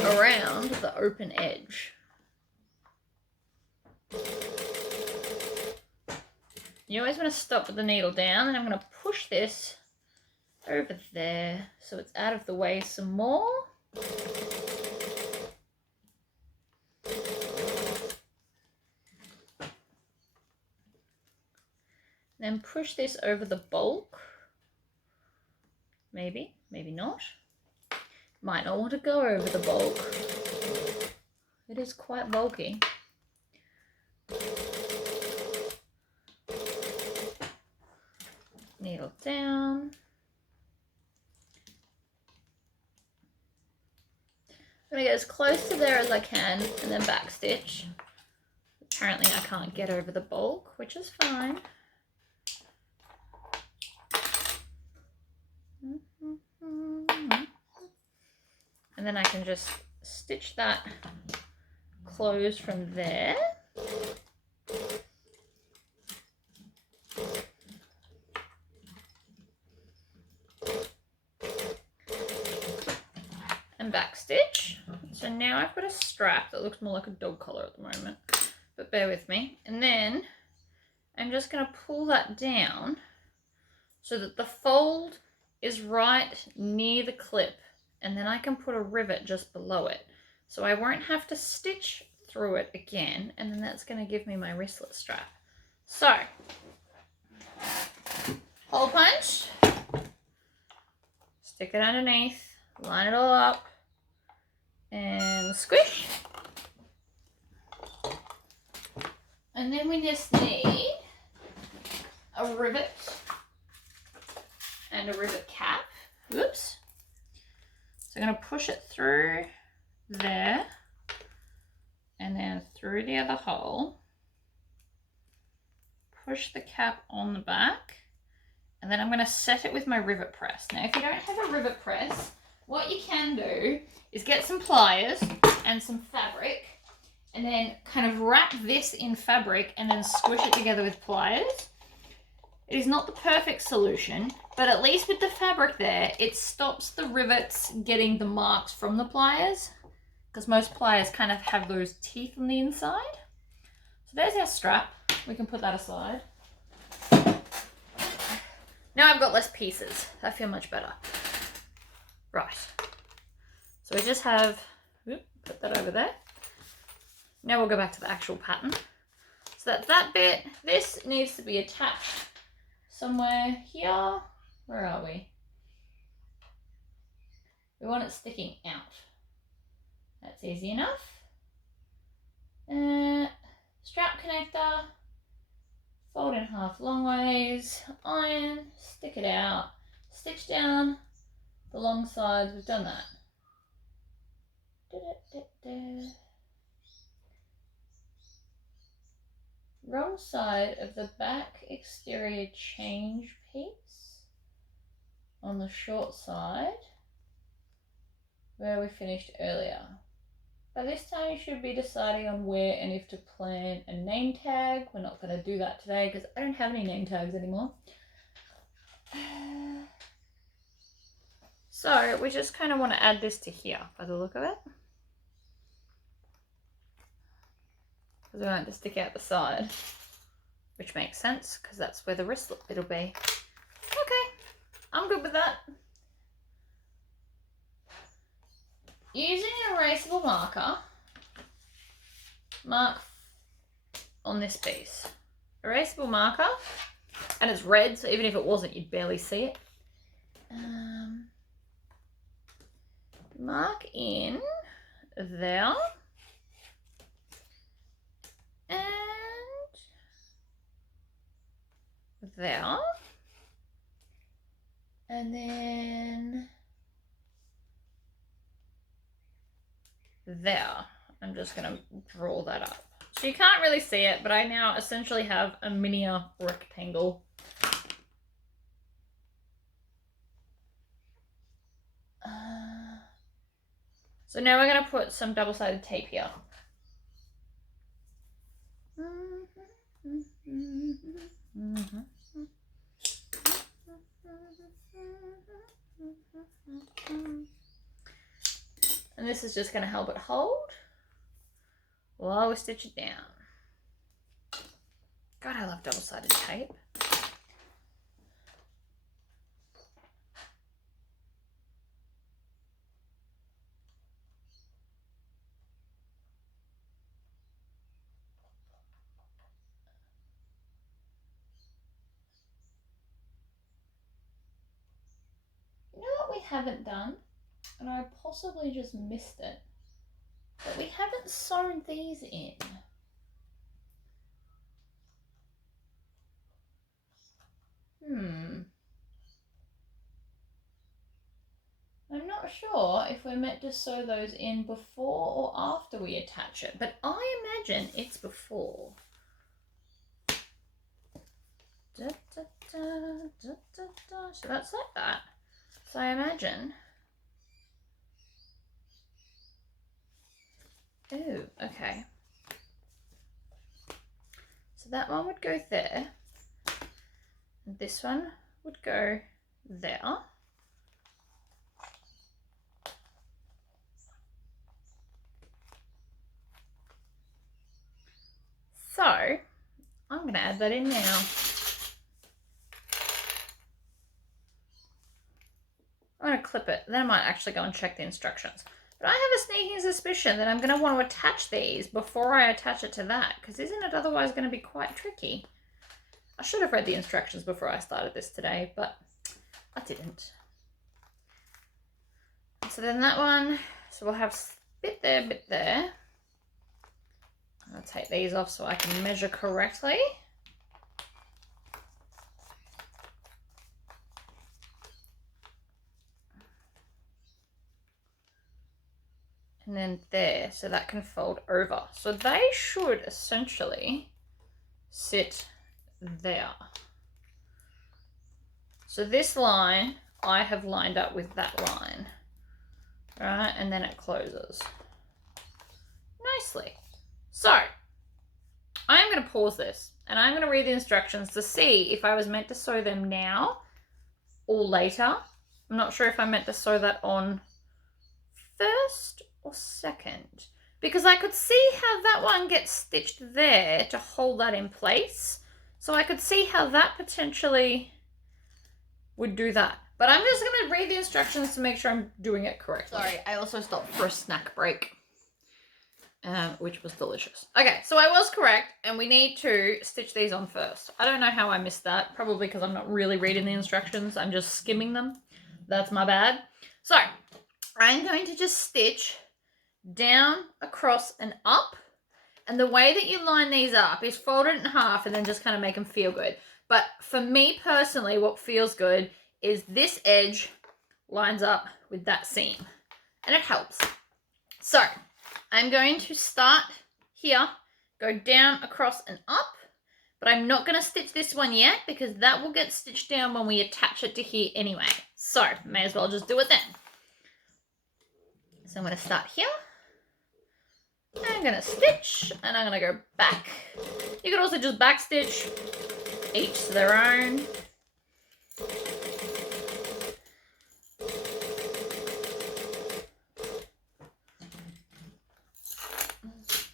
around the open edge. You always want to stop with the needle down, and I'm going to push this over there so it's out of the way some more. Then push this over the bulk. Maybe, maybe not. Might not want to go over the bulk. It is quite bulky. Needle down. I'm going to get as close to there as I can and then back stitch. Apparently I can't get over the bulk, which is fine. And then I can just stitch that closed from there. And back stitch. So now I've got a strap that looks more like a dog collar at the moment, but bear with me. And then I'm just going to pull that down so that the fold is right near the clip, and then I can put a rivet just below it. So I won't have to stitch through it again, and then that's going to give me my wristlet strap. So, hole punch, stick it underneath, line it all up, and squish. And then we just need a rivet and a rivet cap. Whoops. So I'm going to push it through there and then through the other hole. Push the cap on the back, and then I'm going to set it with my rivet press. Now, if you don't have a rivet press, what you can do is get some pliers and some fabric and then kind of wrap this in fabric and then squish it together with pliers. It is not the perfect solution, but at least with the fabric there, it stops the rivets getting the marks from the pliers, because most pliers kind of have those teeth on the inside. So there's our strap. We can put that aside. Now I've got less pieces. I feel much better. Right. So we just have, put that over there. Now we'll go back to the actual pattern. So that's that bit. This needs to be attached somewhere here. Where are we? We want it sticking out. That's easy enough. Strap connector, fold in half long ways, iron, stick it out, stitch down the long sides. We've done that. Wrong side of the back exterior change piece on the short side where we finished earlier. By this time you should be deciding on where and if to plant a name tag. We're not going to do that today because I don't have any name tags anymore. So we just kind of want to add this to here by the look of it. Because we want it to stick out the side, which makes sense because that's where the wristlet bit will be. Okay, I'm good with that. Using an erasable marker, mark on this piece. Erasable marker, and it's red, so even if it wasn't, you'd barely see it. Mark in there. And there. And then there. I'm just going to draw that up. So you can't really see it, but I now essentially have a mini rectangle. So now we're going to put some double-sided tape here. And this is just going to help it hold while we stitch it down. God, I love double-sided tape. You know what we haven't done? And I possibly just missed it. But we haven't sewn these in. I'm not sure if we're meant to sew those in before or after we attach it, but I imagine it's before. Da, da, da, da, da, da. So that's like that. So I imagine. Ooh, okay. So that one would go there. And this one would go there. So I'm going to add that in now. I'm going to clip it. Then I might actually go and check the instructions. But I have a sneaking suspicion that I'm going to want to attach these before I attach it to that, because isn't it otherwise going to be quite tricky? I should have read the instructions before I started this today, but I didn't. So then that one, so we'll have bit there, bit there. I'll take these off so I can measure correctly. And then there, so that can fold over. So they should essentially sit there. So this line, I have lined up with that line, right? And then it closes nicely. So I am going to pause this and I'm going to read the instructions to see if I was meant to sew them now or later. I'm not sure if I meant to sew that on first or second, because I could see how that one gets stitched there to hold that in place. So I could see how that potentially would do that. But I'm just going to read the instructions to make sure I'm doing it correctly. Sorry, I also stopped for a snack break, which was delicious. Okay, so I was correct, and we need to stitch these on first. I don't know how I missed that. Probably because I'm not really reading the instructions. I'm just skimming them. That's my bad. So I'm going to just stitch down, across, and up. And the way that you line these up is fold it in half and then just kind of make them feel good. But for me personally, what feels good is this edge lines up with that seam. And it helps. So I'm going to start here, go down, across, and up. But I'm not going to stitch this one yet because that will get stitched down when we attach it to here anyway. So may as well just do it then. So I'm going to start here. I'm gonna stitch and I'm gonna go back. You could also just back stitch, each to their own.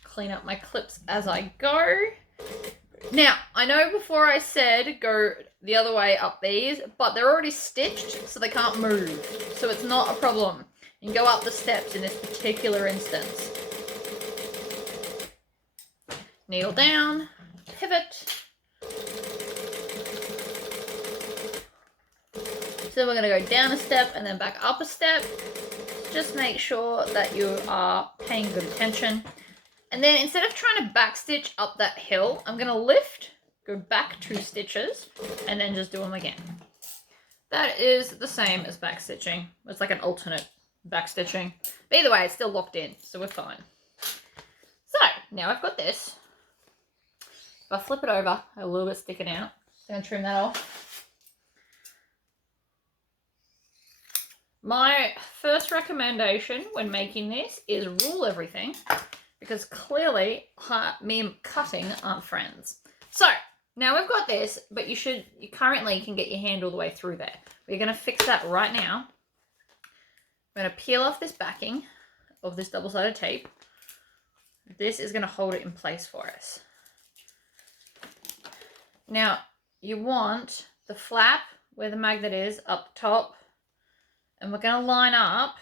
Clean up my clips as I go. Now, I know before I said go the other way up these, but they're already stitched, so they can't move. So it's not a problem. You can go up the steps in this particular instance. Needle down, pivot. So we're going to go down a step and then back up a step. Just make sure that you are paying good attention. And then instead of trying to back stitch up that hill, I'm going to lift, go back 2 stitches, and then just do them again. That is the same as back stitching. It's like an alternate back stitching. But either way, it's still locked in, so we're fine. So now I've got this. If I flip it over, a little bit sticking out. I'm going to trim that off. My first recommendation when making this is rule everything, because clearly me and cutting aren't friends. So now we've got this, but you currently can get your hand all the way through there. We're going to fix that right now. I'm going to peel off this backing of this double-sided tape. This is going to hold it in place for us. Now you want the flap where the magnet is up top, and we're going to line up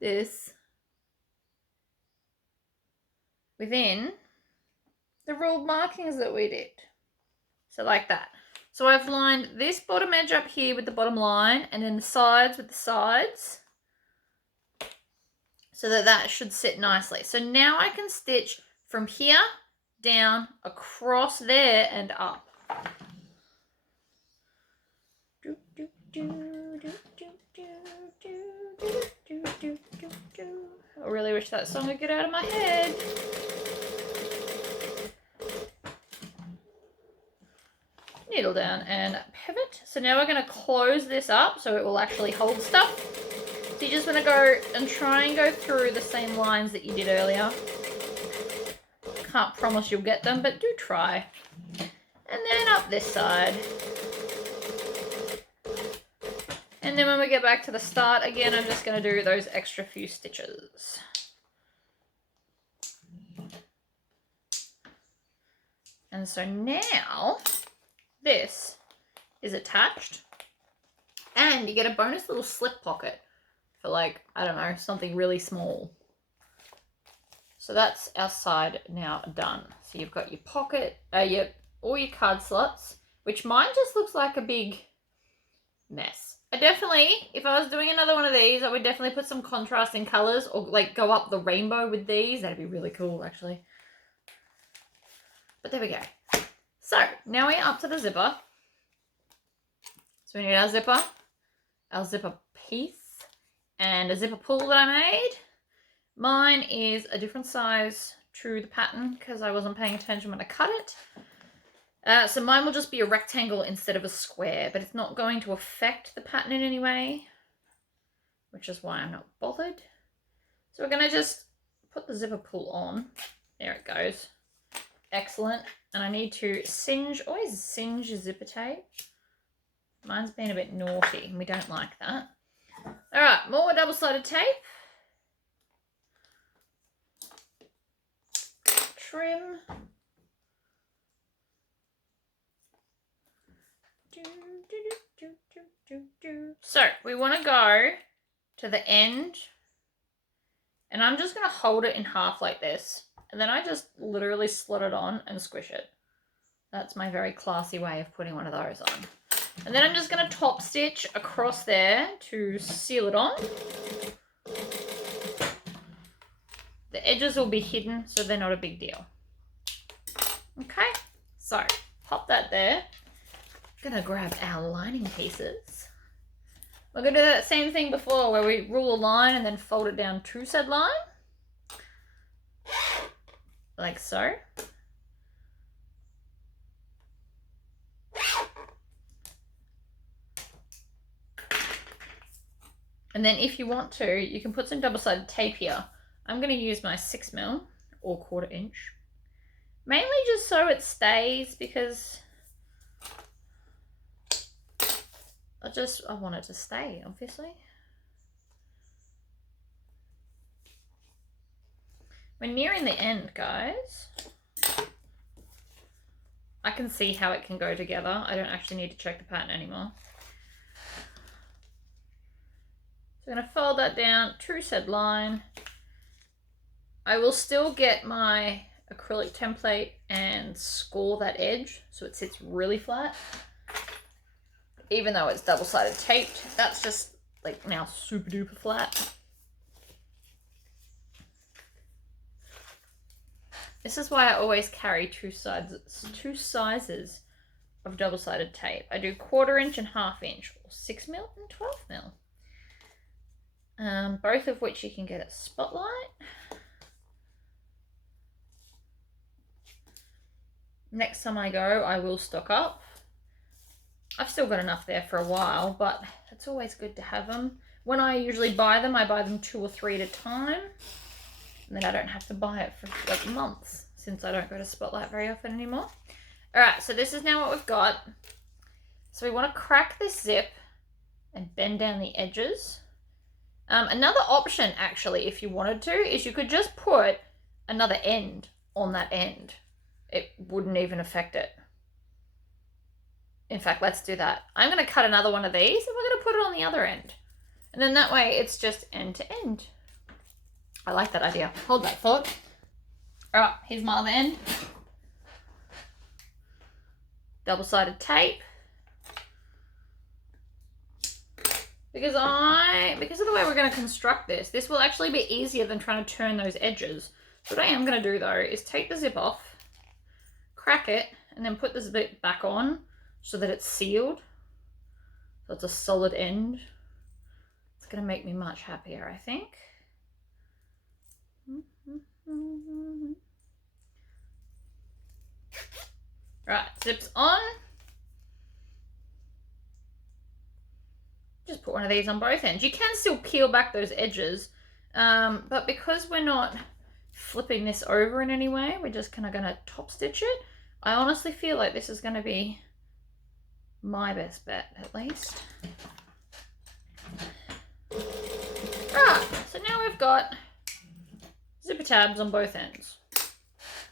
this within the ruled markings that we did. So like that. So I've lined this bottom edge up here with the bottom line, and then the sides with the sides, so that should sit nicely. So now I can stitch from here down, across there, and up. I really wish that song would get out of my head. Needle down and pivot. So now we're going to close this up so it will actually hold stuff. So you just want to go and try and go through the same lines that you did earlier. Can't promise you'll get them, but do try. And then up this side. And then when we get back to the start again, I'm just going to do those extra few stitches. And so now this is attached, and you get a bonus little slip pocket for, like, I don't know, something really small. So that's our side now done. So you've got your pocket, all your card slots, which mine just looks like a big mess. I definitely, if I was doing another one of these, I would definitely put some contrasting colors, or like go up the rainbow with these. That'd be really cool, actually. But there we go. So now we're up to the zipper. So we need our zipper piece, and a zipper pull that I made. Mine is a different size to the pattern because I wasn't paying attention when I cut it. So mine will just be a rectangle instead of a square, but it's not going to affect the pattern in any way, which is why I'm not bothered. So we're going to just put the zipper pull on. There it goes. Excellent. And I need to always singe your zipper tape. Mine's been a bit naughty and we don't like that. All right, more double-sided tape. Trim. So we want to go to the end, and I'm just going to hold it in half like this, and then I just literally slot it on and squish it. That's my very classy way of putting one of those on. And then I'm just going to top stitch across there to seal it on. The edges will be hidden, so they're not a big deal. Okay, so pop that there. I'm going to grab our lining pieces. We're going to do that same thing before, where we rule a line and then fold it down to said line. Like so. And then if you want to, you can put some double-sided tape here. I'm going to use my 6mm or 1/4 inch. Mainly just so it stays, because I want it to stay, obviously. We're nearing the end, guys. I can see how it can go together. I don't actually need to check the pattern anymore. So I'm going to fold that down, true said line. I will still get my acrylic template and score that edge so it sits really flat. Even though it's double-sided taped, that's just like now super duper flat. This is why I always carry two sizes of double-sided tape. I do 1/4 inch and 1/2 inch, or 6mm and 12mm. Both of which you can get at Spotlight. Next time I go, I will stock up. I've still got enough there for a while, but it's always good to have them. When I usually buy them 2 or 3 at a time. And then I don't have to buy it for like months, since I don't go to Spotlight very often anymore. All right, so this is now what we've got. So we want to crack this zip and bend down the edges. Another option, actually, if you wanted to, is you could just put another end on that end. It wouldn't even affect it. In fact, let's do that. I'm going to cut another one of these, and we're going to put it on the other end. And then that way it's just end to end. I like that idea. Hold that thought. All right, here's my other end. Double-sided tape. Because of the way we're going to construct this will actually be easier than trying to turn those edges. So what I am going to do, though, is take the zip off, crack it, and then put the zip back on so that it's sealed. So it's a solid end. It's going to make me much happier, I think. Right, zips on. Just put one of these on both ends. You can still peel back those edges, but because we're not flipping this over in any way, we're just kind of going to top stitch it. I honestly feel like this is going to be my best bet, at least. Right, so now we've got zipper tabs on both ends.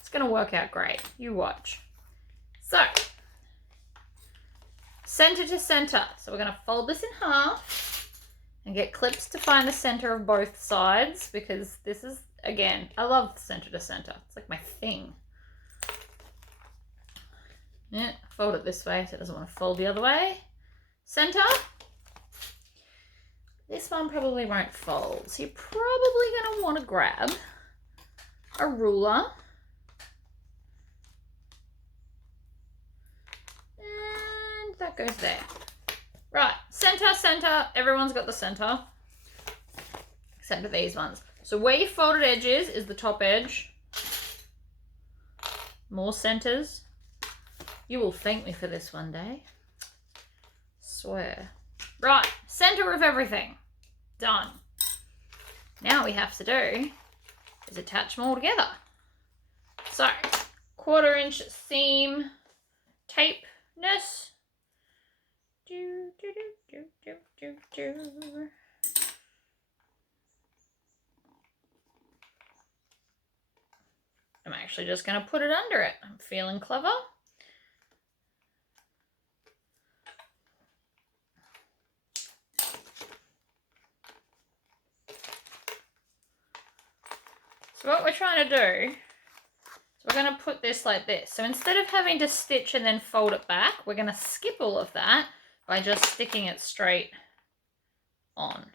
It's going to work out great. You watch. So, center to center. So we're going to fold this in half and get clips to find the center of both sides, because this is, again, I love center to center. It's like my thing. Yeah, fold it this way so it doesn't want to fold the other way. Center. This one probably won't fold, so you're probably going to want to grab a ruler and that goes there. Right, center, center. Everyone's got the center except for these ones. So where your folded edge is the top edge. More centers. You will thank me for this one day. Swear. Right, center of everything. Done. Now what we have to do is attach them all together. So, 1/4 inch seam tapeness. I'm actually just going to put it under it. I'm feeling clever. So what we're trying to do, so we're going to put this like this. So instead of having to stitch and then fold it back, we're going to skip all of that by just sticking it straight on.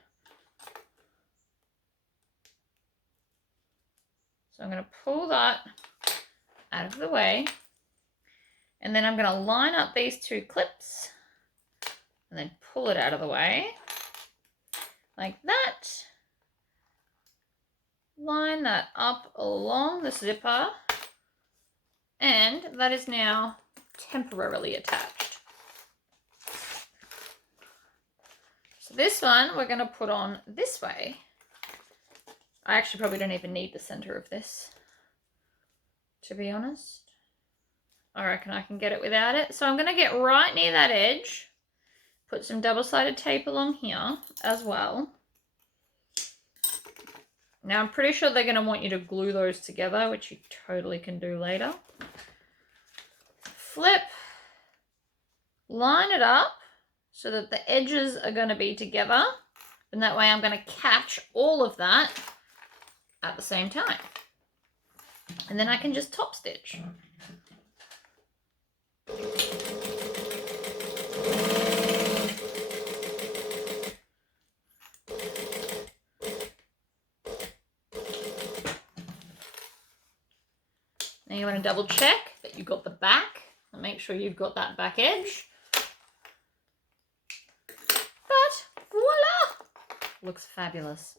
So I'm going to pull that out of the way, and then I'm going to line up these 2 clips and then pull it out of the way like that. Line that up along the zipper, and that is now temporarily attached. So this one we're going to put on this way I actually probably don't even need the center of this, to be honest. I reckon I can get it without it. So I'm going to get right near that edge, put some double-sided tape along here as well. Now I'm pretty sure they're going to want you to glue those together, which you totally can do later. Flip, line it up so that the edges are going to be together, and that way I'm going to catch all of that at the same time. And then I can just top stitch. Now you want to double check that you've got the back, and make sure you've got that back edge. But voila! Looks fabulous.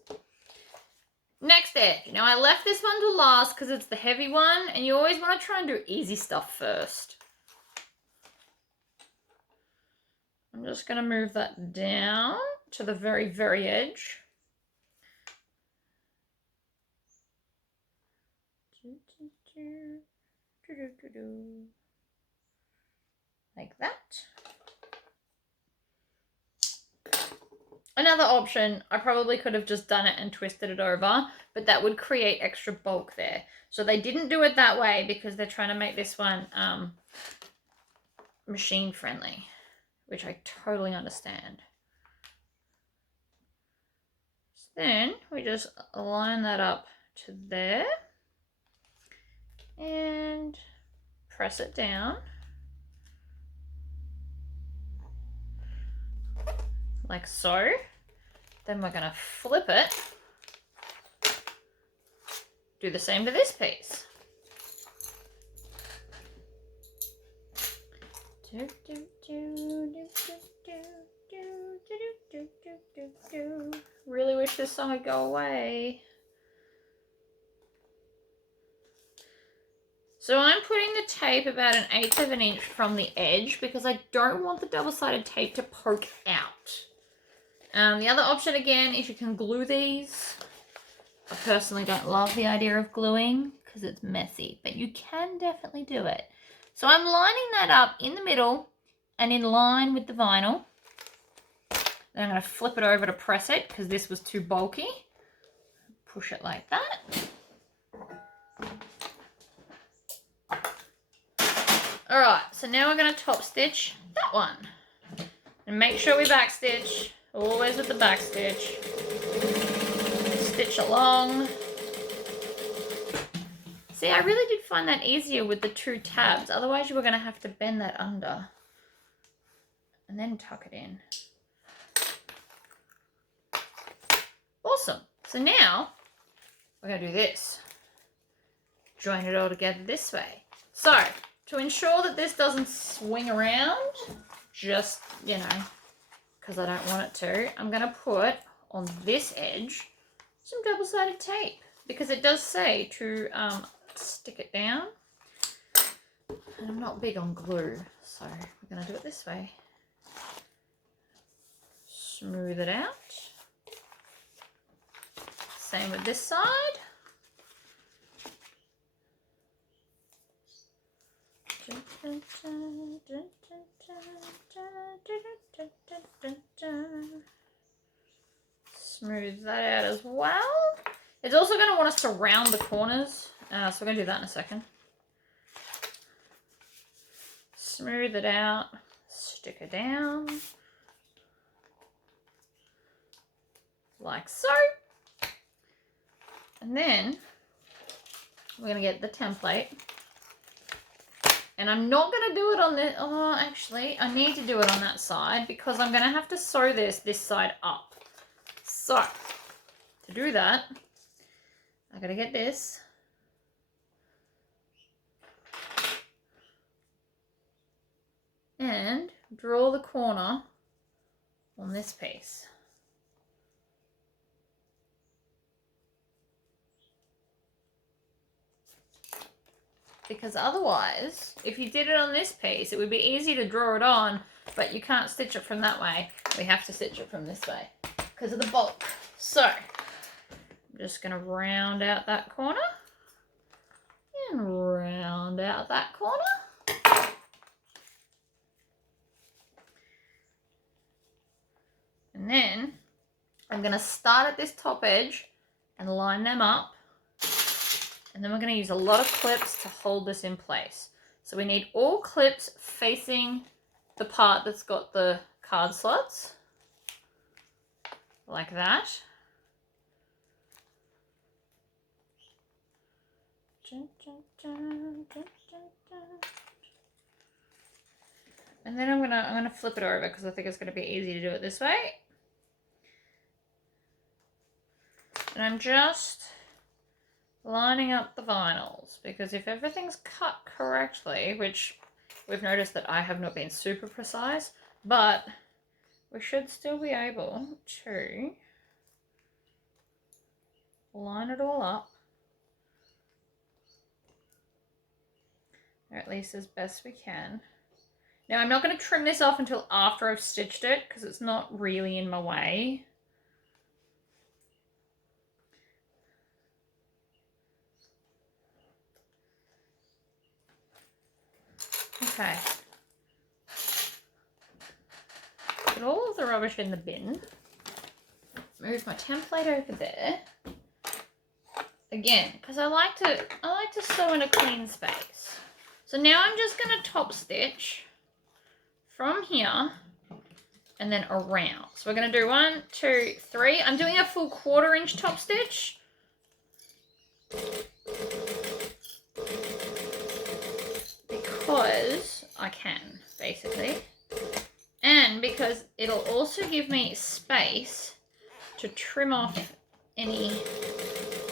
Next edge. Now I left this one to last because it's the heavy one, and you always want to try and do easy stuff first. I'm just going to move that down to the very, very edge. Like that. Another option, I probably could have just done it and twisted it over, but that would create extra bulk there. So they didn't do it that way because they're trying to make this one machine friendly, which I totally understand. So then we just line that up to there and press it down like so. Then we're going to flip it. Do the same to this piece. Really wish this song would go away. So I'm putting the tape about 1/8 of an inch from the edge because I don't want the double-sided tape to poke out. The other option again is you can glue these. I personally don't love the idea of gluing because it's messy, but you can definitely do it. So I'm lining that up in the middle and in line with the vinyl. Then I'm going to flip it over to press it because this was too bulky. Push it like that. Alright, so now we're going to top stitch that one. And make sure we back stitch. Always with the back stitch. Stitch along. See, I really did find that easier with the 2 tabs. Otherwise, you were going to have to bend that under. And then tuck it in. Awesome. So now, we're going to do this. Join it all together this way. So, to ensure that this doesn't swing around, just, you know, because I don't want it to, I'm going to put on this edge some double-sided tape because it does say to stick it down. And I'm not big on glue, so we're going to do it this way. Smooth it out. Same with this side. Smooth that out as well. It's also going to want us to round the corners, so we're going to do that in a second. Smooth it out, stick it down, like so. And then we're going to get the template. And I'm not going to do it on the, oh, actually, I need to do it on that side because I'm going to have to sew this side up. So, to do that, I got to get this. And draw the corner on this piece. Because otherwise, if you did it on this piece, it would be easy to draw it on, but you can't stitch it from that way. We have to stitch it from this way because of the bulk. So, I'm just going to round out that corner and round out that corner. And then I'm going to start at this top edge and line them up. And then we're going to use a lot of clips to hold this in place. So we need all clips facing the part that's got the card slots. Like that. And then I'm gonna flip it over because I think it's gonna be easy to do it this way. And I'm just lining up the vinyls because if everything's cut correctly, which we've noticed that I have not been super precise, but we should still be able to line it all up, or at least as best we can. Now I'm not going to trim this off until after I've stitched it because it's not really in my way. Okay. Put all of the rubbish in the bin. Move my template over there. Again, because I like to sew in a clean space. So now I'm just going to top stitch from here and then around. So we're going to do 1, 2, 3. I'm doing a full 1/4 inch top stitch. Because I can, basically. And because it'll also give me space to trim off any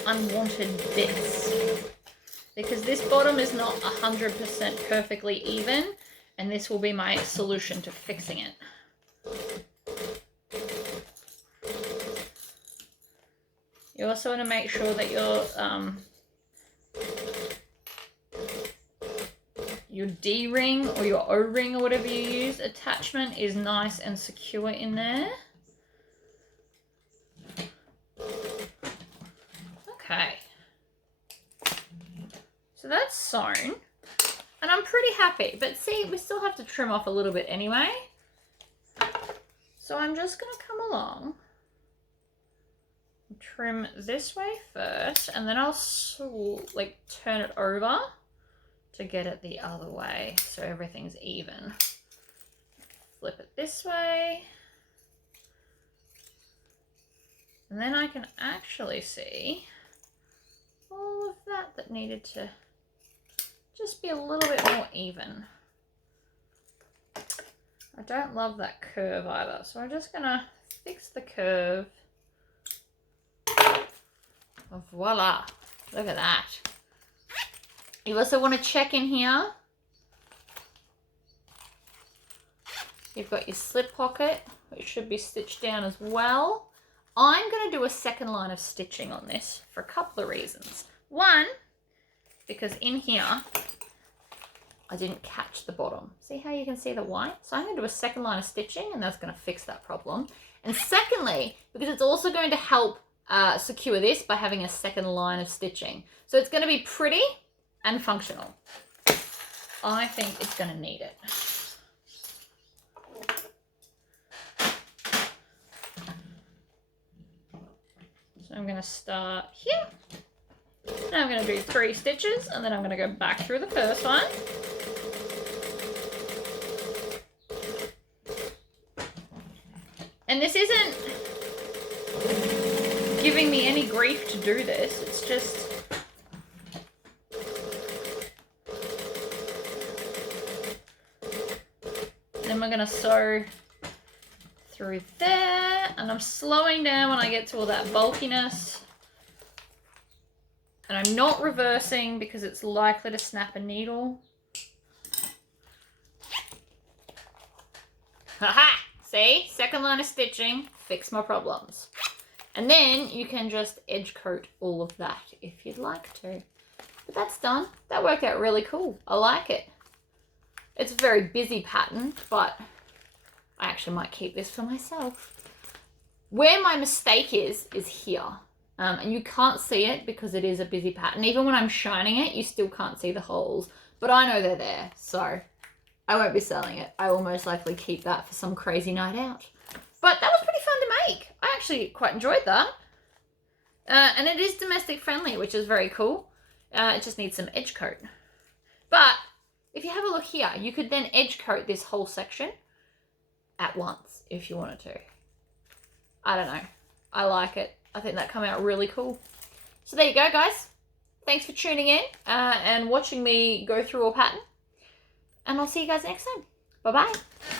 unwanted bits. Because this bottom is not 100% perfectly even, and this will be my solution to fixing it. You also want to make sure that your D-ring or your O-ring or whatever you use attachment is nice and secure in there. Okay. So that's sewn. And I'm pretty happy. But see, we still have to trim off a little bit anyway. So I'm just going to come along and trim this way first. And then I'll like turn it over to get it the other way so everything's even. Flip it this way. And then I can actually see all of that needed to just be a little bit more even. I don't love that curve either, so I'm just gonna fix the curve. Oh, voila, look at that. You also want to check in here. You've got your slip pocket, which should be stitched down as well. I'm going to do a second line of stitching on this for a couple of reasons. One, because in here, I didn't catch the bottom. See how you can see the white? So I'm going to do a second line of stitching, and that's going to fix that problem. And secondly, because it's also going to help secure this by having a second line of stitching. So it's going to be pretty and functional. I think it's going to need it. So I'm going to start here. Now I'm going to do 3 stitches, and then I'm going to go back through the first one. And this isn't giving me any grief to do this. It's just then we're going to sew through there, and I'm slowing down when I get to all that bulkiness. And I'm not reversing because it's likely to snap a needle. Haha! See? Second line of stitching, fix my problems. And then you can just edge coat all of that if you'd like to. But that's done. That worked out really cool. I like it. It's a very busy pattern, but I actually might keep this for myself. Where my mistake is here. And you can't see it because it is a busy pattern. Even when I'm shining it, you still can't see the holes. But I know they're there, so I won't be selling it. I will most likely keep that for some crazy night out. But that was pretty fun to make. I actually quite enjoyed that. And it is domestic friendly, which is very cool. It just needs some edge coat. But if you have a look here, you could then edge coat this whole section at once if you wanted to. I don't know. I like it. I think that came out really cool. So there you go, guys. Thanks for tuning in and watching me go through a pattern. And I'll see you guys next time. Bye-bye.